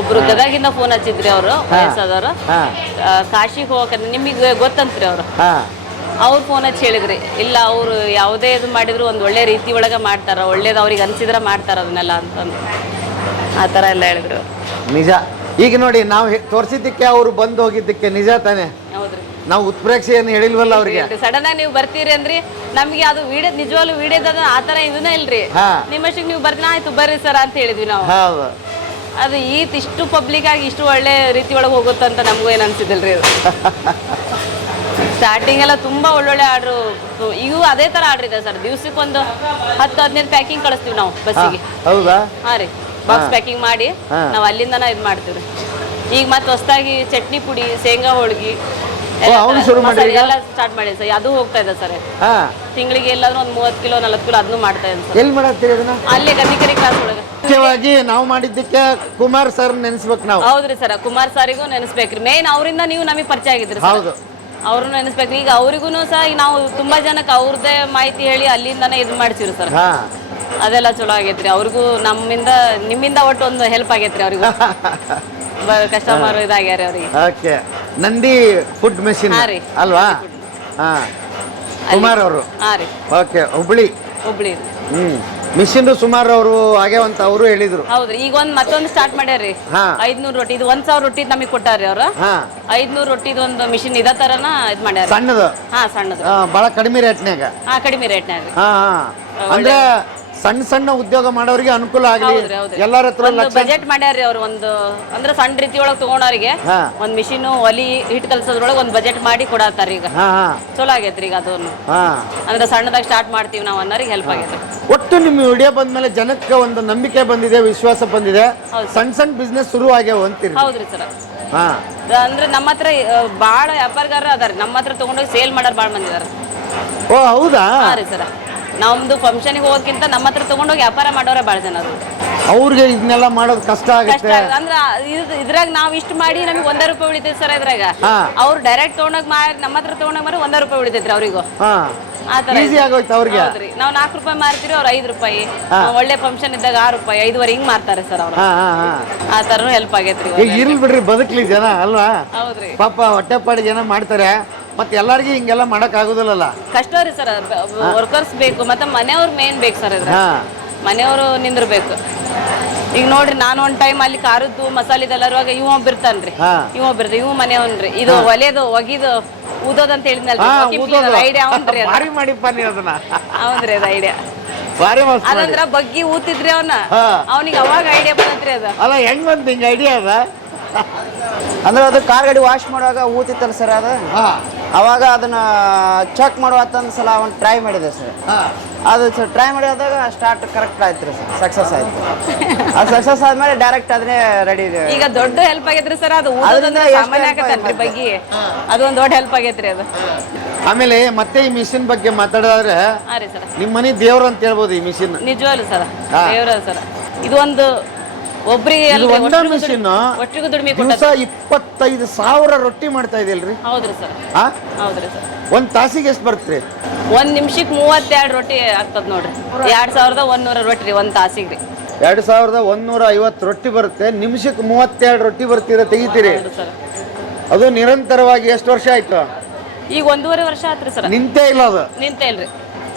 ಒಬ್ರು ಗದಗಿಂದ ಫೋನ್ ಹಚ್ಚಿದ್ರಿ, ಅವರು ವಯಸ್ಸಾದವ್ರು. ಹಾ, ಕಾಶಿಗೆ ಹೋಗಕ್ಕೆ ನಿಮಗೆ ಗೊತ್ತಂತ್ರಿ ಅವರು. ಹಾ, ಅವ್ರು ಫೋನ್ ಹಚ್ಚಿ ಹೇಳಿದ್ರಿ, ಇಲ್ಲ ಅವ್ರು ಯಾವುದೇ ಇದು ಮಾಡಿದ್ರು ಒಂದು ಒಳ್ಳೆ ರೀತಿ ಒಳಗೆ ಮಾಡ್ತಾರ, ಒಳ್ಳೇದು ಅವ್ರಿಗೆ ಅನ್ಸಿದ್ರೆ ಮಾಡ್ತಾರ ಅದನ್ನೆಲ್ಲ ಅಂತಂದು ಆ ಥರ ಎಲ್ಲ ಹೇಳಿದ್ರು. ನಿಜ. ಈಗ ನೋಡಿ, ನಾವು ತೋರಿಸಿದ್ದಕ್ಕೆ ಅವರು ಬಂದು ಹೋಗಿದ್ದಕ್ಕೆ ನಿಜ ತಾನೆ? ಹೌದ್ರಿ. ನಾವು ಉತ್ಪ್ರೇಕ್ಷೆ ಏನು ಹೇಳಿಲ್ವಲ್ಲ ಅವ್ರಿಗೆ. ಸಡನ್ ಆಗಿ ನೀವು ಬರ್ತೀರಿ ಅಂದ್ರಿ, ನಮ್ಗೆ ಅದು ವಿಡಿಯೋ ನಿಜವಾಗ್ಲೂ ವಿಡಿಯೋದ ಆ ಥರ ಇದನ್ನ ಇಲ್ರಿ. ಹಾ, ನಿಮ್ಮಷ್ಟಕ್ಕೆ ನೀವು ಬರ್ತೀನಿ, ಆಯ್ತು ಬರ್ರಿ ಸರ್ ಅಂತ ಹೇಳಿದ್ವಿ ನಾವು. ಹೌದು. ಅದು ಇಷ್ಟು ಪಬ್ಲಿಕ್ ಆಗಿ ಇಷ್ಟು ಒಳ್ಳೆ ರೀತಿ ಒಳಗೆ ಹೋಗುತ್ತಂತ ನಮಗೂ ಏನು ಅನ್ಸಿದಿಲ್ರಿ ಅದು. ಸ್ಟಾರ್ಟಿಂಗ್ ಎಲ್ಲ ತುಂಬಾ ಒಳ್ಳೊಳ್ಳೆ ಆರ್ಡ್ರು, ಇವು ಅದೇ ತರ ಆರ್ಡ್ರ್ ಇದೆ ಸರ್. ದಿವ್ಸಕ್ಕೆ ಒಂದು 10-15 ಪ್ಯಾಕಿಂಗ್ ಕಳಿಸ್ತೀವಿ ನಾವು ಬಸ್ಸಿಗೆ. ಹೌದಾ? ಹಾ ರೀ, ಬಾಕ್ಸ್ ಪ್ಯಾಕಿಂಗ್ ಮಾಡಿ ನಾವು ಅಲ್ಲಿಂದನ ಇದು ಮಾಡ್ತೀವಿ. ಈಗ ಮತ್ತೆ ಹೊಸದಾಗಿ ಚಟ್ನಿ ಪುಡಿ, ಶೇಂಗಾ ಹೋಳ್ಗಿ ಎಲ್ಲ ಸ್ಟಾರ್ಟ್ ಮಾಡಿ ಸರ್. ಅದು ಹೋಗ್ತಾ ಇದೆ ಸರ್. ತಿಂಗಳಿಗೆ ಎಲ್ಲಾದ್ರೂ ಒಂದು 30 ಕಿಲೋ 40 ಕಿಲೋ ಅದನ್ನು ಮಾಡ್ತಾ ಇದೆ ಸರ್. ಎಲ್ಲಿ ಮಾಡತ್ತೀರಿ ಅದನ್ನ? ಅಲ್ಲೇ ಗದ್ದಿಕೆರೆ ಕ್ಲಾಸ್ ಒಳಗೆ. ಮುಖ್ಯವಾಗಿ ನಾವು ಮಾಡಿದ್ದಕ್ಕೆ ಕುಮಾರ್ ಸರ್ ನೆನೆಸ್ಬೇಕು ನಾವು. ಹೌದ್ರಿ ಸರ್, ಕುಮಾರ್ ಸಾರಿಗೂ ನೆನೆಸ್ಬೇಕ್ರಿ. ಮೇನ್ ಅವರಿಂದ ನೀವು ನಮಗೆ ಪರಿಚಯ ಆಗಿದ್ರಿ. ಹೌದು, ಅವ್ರು ನೆನೆಸ್ಬೇಕು. ಈಗ ಅವ್ರಿಗೂ ಸಹ ಈಗ ನಾವು ತುಂಬಾ ಜನಕ್ಕೆ ಅವ್ರದ್ದೇ ಮಾಹಿತಿ ಹೇಳಿ ಅಲ್ಲಿಂದಾನೇ ಇದು ಮಾಡ್ಸಿವ್ರಿ ಸರ್. ಅದೆಲ್ಲ ಚಲೋ ಆಗೈತ್ರಿ. ಅವ್ರಿಗೂ ನಿಮ್ಮಿಂದ ಒಟ್ಟು ಒಂದು ಹೆಲ್ಪ್ ಆಗೈತ್ರಿ ಅವ್ರಿಗೂ. ಕಸ್ಟಮರ್ ಇದಾಗ್ಯಾರ ಅವ್ರಿಗೆ. ಓಕೆ. ನಂದಿ ಫುಡ್ ಮೆಷಿನ್ ಅಲ್ವಾ? ಹಾ, ಕುಮಾರ್ ಅವರು. ಹಾ ರೀ. ಓಕೆ, ಹುಬ್ಳಿ. ಮಿಷಿನ್ ಸುಮಾರು ಅವರು ಆಗ್ಯಾವಂತ ಅವರು ಹೇಳಿದ್ರು. ಹೌದ್ರಿ. ಈಗ ಮತ್ತೊಂದು ಸ್ಟಾರ್ಟ್ ಮಾಡ್ಯಾರ್ರಿ. 500 ರೊಟ್ಟಿ, ಇದು 1,000 ರೊಟ್ಟಿ ನಮಗೆ ಕೊಟ್ಟಾರ್ರಿ ಅವ್ರು. 500 ರೊಟ್ಟಿದು ಒಂದು ಮಿಷಿನ್ ಇದೇ ತರನ ಇದ್ ಮಾಡ್ಯಾರ. ಸಣ್ಣದು? ಹಾ, ಸಣ್ಣದು. ಬಹಳ ಕಡಿಮೆ ರೇಟ್ನ್ಯಾಗ? ಹಾ, ಕಡಿಮೆ ರೇಟ್ನ್ಯಾಗ. ಅಂದ್ರೆ ಸಣ್ಣ ಸಣ್ಣ ಉದ್ಯೋಗ ಮಾಡೋರಿಗೆ ಅನುಕೂಲ ಆಗಲಿ, ಎಲ್ಲರ ಹತ್ರ ಬಜೆಟ್ ಮಾಡ್ಯಾರ್ರಿ ಅವ್ರು. ಒಂದು ಅಂದ್ರೆ ಸಣ್ಣ ರೀತಿ ಒಳಗೆ ತಗೊಂಡವ್ರಿಗೆ ಒಂದ್ ಮಿಷಿನ್, ಒಲಿ, ಹಿಟ್ ಕಲ್ಸೋದ್ರೊಳಗೆ ಒಂದು ಬಜೆಟ್ ಮಾಡಿ ಕೊಡತ್ತಾರ. ಈಗ ಚಲೋ ಆಗೈತ್ರಿ. ಈಗ ಅದನ್ನು ಅಂದ್ರೆ ಸಣ್ಣದಾಗಿ ಸ್ಟಾರ್ಟ್ ಮಾಡ್ತೀವಿ ನಾವು ಅನ್ನೋರಿಗೆ ಹೆಲ್ಪ್ ಆಗೈತೆ. ಒಟ್ಟು ನಿಮ್ಮ ವಿಡಿಯೋ ಬಂದ್ಮೇಲೆ ಜನಕ್ಕೆ ಒಂದು ನಂಬಿಕೆ ಬಂದಿದೆ, ವಿಶ್ವಾಸ ಬಂದಿದೆ, ಸಣ್ಣ ಸಣ್ಣ ಬಿಸ್ನೆಸ್ ಶುರು ಆಗ್ಯಾವ ಅಂತೀರಿ? ಹೌದ್ರಿ ಸರ್. ಅಂದ್ರೆ ನಮ್ಮ ಹತ್ರ ಬಾಳ ವ್ಯಾಪಾರಗಾರ ಅದಾರ, ನಮ್ಮ ಹತ್ರ ತಗೊಂಡೋಗಿ ಸೇಲ್ ಮಾಡೋರು ಬಾಳ ಮಂದಿ ಇದಾರ. ಓ ಹೌದಾ? ಹಾ ರೀ ಸರ್. ನಮ್ದು ಫಂಕ್ಷನ್ಗೆ ಹೋಗೋಕ್ಕಿಂತ ನಮ್ಮ ಹತ್ರ ತಗೊಂಡೋಗಿ ವ್ಯಾಪಾರ ಮಾಡೋರೇ ಭಾಳ ಜನ. ಅವ್ರಿಗೆ ಇದನ್ನೆಲ್ಲ ಮಾಡೋದು ಕಷ್ಟ ಆಗುತ್ತೆ. ಅಂದ್ರೆ ಇದ್ರಾಗ ನಾವ್ ಇಷ್ಟು ಮಾಡಿ ನಮಗೆ ₹1 ಉಳಿತೈತಿ ಸರ್. ಇದ್ರಾಗ ಅವ್ರು ಡೈರೆಕ್ಟ್ ತಗೊಂಡೋಗಿ ಮಾಡಿ ನಮ್ಮ ಹತ್ರ ತಗೊಂಡೋಗಿ ಮಾರಿ ₹1 ಉಳಿತೈತ್ರಿ ಅವ್ರಿಗೂ. ಆತರ ಈಸಿ ಆಗೋಯ್ತು ಅವ್ರಿಗೆ. ನಾವು ₹4 ಮಾರ್ತೀವಿ, ಅವ್ರು ₹5. ಒಳ್ಳೆ ಫಂಕ್ಷನ್ ಇದ್ದಾಗ ₹6, ₹5 ಹಿಂಗ್ ಮಾರ್ತಾರೆ ಸರ್ ಅವ್ರು. ಆ ತರ ಹೆಲ್ಪ್ ಆಗೈತ್ರಿ. ಇರ್ಲಿ ಬಿಡ್ರಿ, ಬದುಕ್ಲಿ ಜನ ಅಲ್ವಾ? ಹೌದ್ರಿ. ಪಾಪ ಹೊಟ್ಟೆಪಾಡಿಗೆ ಏನೋ ಮಾಡ್ತಾರೆ, ಮತ್ತೆ ಎಲ್ಲಾರ್ಗಿ ಹಿಂಗೆಲ್ಲ ಮಾಡಕ್ ಆಗುದಿಲ್ಲಲ್ಲ. ಕಷ್ಟ ರೀ ಸರ್. ವರ್ಕರ್ಸ್ ಬೇಕು, ಮತ್ತೆ ಮನೆಯವ್ರ ಮೇನ್ ಬೇಕು ಸರ್. ಮನೆಯವರು ನಿಂದಿರ್ಬೇಕು. ಈಗ ನೋಡ್ರಿ ನಾನು ಒಂದ್ ಟೈಮ್ ಅಲ್ಲಿ ಖಾರದ್ದು ಮಸಾಲಿದೆಲ್ಲ ಇರುವಾಗ ಇವ ಒಬ್ಬ ಇರ್ತಾನ್ರಿ, ಇವ ಒಬ್ಬಿರ್ತ, ಇವ್ ಮನೆಯವನ್ರಿ. ಇದು ಒಲೆದು ಒಗಿದು ಊದೋದಂತ ಹೇಳಿದ್ನಲ್ರಿ, ಐಡಿಯಾ ಅವನ್ರಿ ಅದು. ಭಾರಿ ಮಾಡಿಪ್ಪ ನೀ ಅದನ್ನ. ಅವನ್ರಿ ಅದು ಐಡಿಯಾ. ಭಾರಿ ಮಸ್ತ್ ಮಾಡಿ. ಅದಂದ್ರ ಬಗ್ಗಿ ಊತಿದ್ರಿ ಅವನ, ಅವನಿಗೆ ಅವಾಗ ಐಡಿಯಾ ಬಂದ್ರಿ ಅದ. ಅಲ್ಲ ಹೆಂಗ್ ಬಂತ ಹಿಂಗ ಐಡಿಯಾ ಅದ? ಅಂದ್ರೆ ಅದು ಕಾರ್ ಗಾಡಿ ವಾಶ್ ಮಾಡುವಾಗ ಊತಿತ್ತಲ್ಲ ಸರ್ ಅದು, ಅವಾಗ ಅದನ್ನ ಚೆಕ್ ಮಾಡುವತ್ತೊಂದು ಸಲ ಅವ್ನು ಟ್ರೈ ಮಾಡಿದೆ ಸರ್. ಅದು ಸರ್ ಟ್ರೈ ಮಾಡಿದಾಗ ಸ್ಟಾರ್ಟ್ ಕರೆಕ್ಟ್ ಆಯ್ತು ರೀ ಸರ್, ಸಕ್ಸಸ್ ಆಯ್ತು. ಅದು ಸಕ್ಸಸ್ ಆದ್ಮೇಲೆ ಡೈರೆಕ್ಟ್ ಅದನ್ನೇ ರೆಡಿ ಇದೆ. ಈಗ ದೊಡ್ಡ ಹೆಲ್ಪ್ ಆಗೈತ್ರಿ ಸರ್ ಅದು. ಊದೋದಂದ್ರೆ ಸಾಮಾನ್ಯ ಆಗತ್ತಲ್ರಿ ಬಗ್ಗಿ, ಅದು ಒಂದ್ ದೊಡ್ಡ ಹೆಲ್ಪ್ ಆಗೈತ್ರಿ ಅದು. ಆಮೇಲೆ ಮತ್ತೆ ಈ ಮಿಷಿನ್ ಬಗ್ಗೆ ಮಾತಾಡಿದ್ರೆ ಹಾ ರೀ ಸರ್, ನಿಮ್ಮ ಮನೆ ದೇವ್ರು ಅಂತ ಹೇಳ್ಬೋದು ಈ ಮಿಷಿನ್. ನಿಜವಾಗ್ಲು ಸರ್ ದೇವ್ರ ಸರ್. ಇದು ಒಂದು ಒಬ್ರಿಗೆ ಒಟ್ಟಿಗೆ ದುಡಿಮೆ ದಿವಸ 25,000 ರೊಟ್ಟಿ ಮಾಡ್ತಾ ಇದೆಯಲ್ರಿ? ಹೌದ್ರಿ ಸರ್, ಹೌದ್ರಿ ಸರ್. ಒಂದ್ ತಾಸಿಗೆ ಎಷ್ಟು ಬರ್ತರಿ? 1 ನಿಮಿಷಕ್ಕೆ 32 ರೊಟ್ಟಿ ಆಗ್ತದ ನೋಡ್ರಿ. 2100 ರೊಟ್ಟಿ ರೀ ಒಂದ್ ತಾಸಿಗ್ರಿ. 2150 ರೊಟ್ಟಿ ಬರುತ್ತೆ. ನಿಮಿಷಕ್ಕೆ 32 ರೊಟ್ಟಿ ಬರ್ತೀರ, ತೆಗಿತೀರಿ. ಸರ್ ಅದು ನಿರಂತರವಾಗಿ ಎಷ್ಟು ವರ್ಷ ಆಯ್ತು? ಈಗ 1.5 ವರ್ಷ ಆತ್ರಿ ಸರ್. ನಿಂತೇ ಇಲ್ಲ ಅದು? ನಿಂತೇ ಇಲ್ರಿ,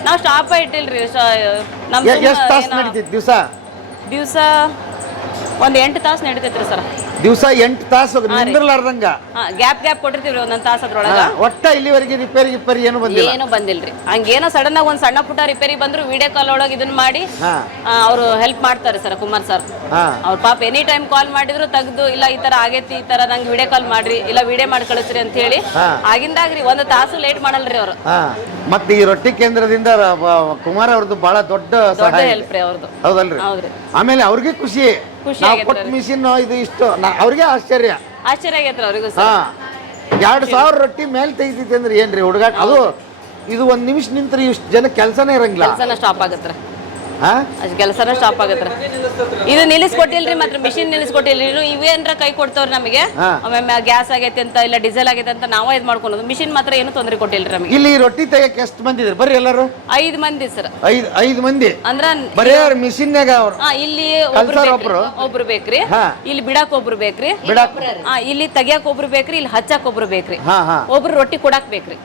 ನಾವ್ ಸ್ಟಾಪ್ ಇಟ್ಟಿಲ್ರಿ. ಎಷ್ಟು ತಾಸು ನಡೀತಿತ್ತು ದಿವಸ? ದಿವಸ ಒಂದ್ 8 ತಾಸು ನಡೀತೈತ್ರಿ ಸರ್. ದಿವಸ 8 ತಾಸು ನಿಂದ್ರಲಾರ್ದಂಗ ಗ್ಯಾಪ್ ಕೊಟ್ಟಿರ್ತೀವಿ ಒಂದೊಂದ್ ತಾಸ ಅದ್ರೊಳಗ. ಒಟ್ಟ ಇಲ್ಲಿವರೆಗೆ ರಿಪೇರಿ ಏನು ಬಂದಿಲ್ಲ? ಏನು ಬಂದಿಲ್ರಿ. ಹಂಗೇನೋ ಸಡನ್ ಆಗಿ ಒಂದ್ ಸಣ್ಣ ಪುಟ್ಟ ರಿಪೇರಿ ಬಂದ್ರು ವಿಡಿಯೋ ಕಾಲ್ ಒಳಗೆ ಇದನ್ನ ಮಾಡಿ ಅವ್ರು ಹೆಲ್ಪ್ ಮಾಡ್ತಾರೆ ಸರ್, ಕುಮಾರ್ ಸರ್. ಅವ್ರ ಪಾಪ ಎನಿ ಟೈಮ್ ಕಾಲ್ ಮಾಡಿದ್ರು ತೆಗ್ದು, ಇಲ್ಲ ಈ ತರ ಆಗೈತಿ, ಈ ತರ ನಂಗೆ ವಿಡಿಯೋ ಕಾಲ್ ಮಾಡ್ರಿ, ಇಲ್ಲ ವಿಡಿಯೋ ಮಾಡಿ ಕಳಿಸ್ರಿ ಅಂತ ಹೇಳಿ ಆಗಿಂದಾಗ್ರಿ 1 ತಾಸು ಲೇಟ್ ಮಾಡಲ್ರಿ ಅವ್ರು. ಮತ್ತೆ ಈ ರೊಟ್ಟಿ ಕೇಂದ್ರದಿಂದ ಕುಮಾರ್ ಅವ್ರದ್ದು ಬಹಳ ದೊಡ್ಡ ಹೆಲ್ಪ್ ರೀ ಅವ್ರದ್ದು. ಹೌದಲ್ರಿ? ಆಮೇಲೆ ಅವ್ರಿಗೆ ಖುಷಿ ಮಿಷಿನ್ ಇದು ಇಷ್ಟು, ಅವ್ರಿಗೆ ಆಶ್ಚರ್ಯ ಆಗೈತ್ರಿ ಅವ್ರಿಗೂ. 2000 ರೊಟ್ಟಿ ಮೇಲೆ ತೆಗಿತೈತಿ ಅಂದ್ರೆ ಏನ್ರಿ ಹುಡುಗಾಟ ಅದು? ಇದು 1 ನಿಮಿಷ ನಿಂತ್ರೆ ಇಷ್ಟು ಜನ ಕೆಲಸನೇ ಇರಂಗಿಲ್ಲ. ಕೆಲಸನ ಸ್ಟಾಪ್ ಆಗತ್ರ, ಕೆಲಸನ ಸ್ಟಾಪ್ ಆಗತ್ರ. ಇದು ನಿಲ್ಲಿಸ್ಕೊಟ್ಟಿಲ್ರಿ, ಮಾತ್ರ ಮಿಷಿನ್ ನಿಲ್ಲಿಸ್ಕೊಟ್ಟಿಲ್ರಿ. ಇವೇನ್ರ ಕೈ ಕೊಡ್ತಾವ್ರಿ ನಮಗೆ. ಒಮ್ಮೆ ಗ್ಯಾಸ್ ಆಗೈತೆ ಅಂತ, ಇಲ್ಲ ಡೀಸೆಲ್ ಆಗೈತೆ ಅಂತ ನಾವ ಇದ್ ಮಾಡ್ಕೊಳೋದು. ಮಿಷಿನ್ ಮಾತ್ರ ಏನು ತೊಂದ್ರೆ ಕೊಟ್ಟಿಲ್ರಿ ನಮಗೆ. ಇಲ್ಲಿ ರೊಟ್ಟಿ ತೆಗಿಯಕ್ಕೆ ಎಷ್ಟು ಮಂದಿ ಇದ್ರಿ? ಬರ್ರಿ ಎಲ್ಲರೂ 5 ಮಂದಿ ಸರ್. 5 ಮಂದಿ ಅಂದ್ರ ಬರೇ ಮಿಷಿನ್ಯಾಗ ಅವ್ರು? ಇಲ್ಲಿ ಒಬ್ರು ಬೇಕ್ರಿ, ಇಲ್ಲಿ ಬಿಡಾಕ್ ಒಬ್ರು ಬೇಕ್ರಿ, ಇಲ್ಲಿ ತೆಗಿಯಾಕ ಒಬ್ರು ಬೇಕ್ರಿ, ಇಲ್ಲಿ ಹಚ್ಚಾಕ್ ಒಬ್ರು ಬೇಕ್ರಿ, ಒಬ್ರು ರೊಟ್ಟಿ ಕೊಡಾಕ್ ಬೇಕ್ರಿ.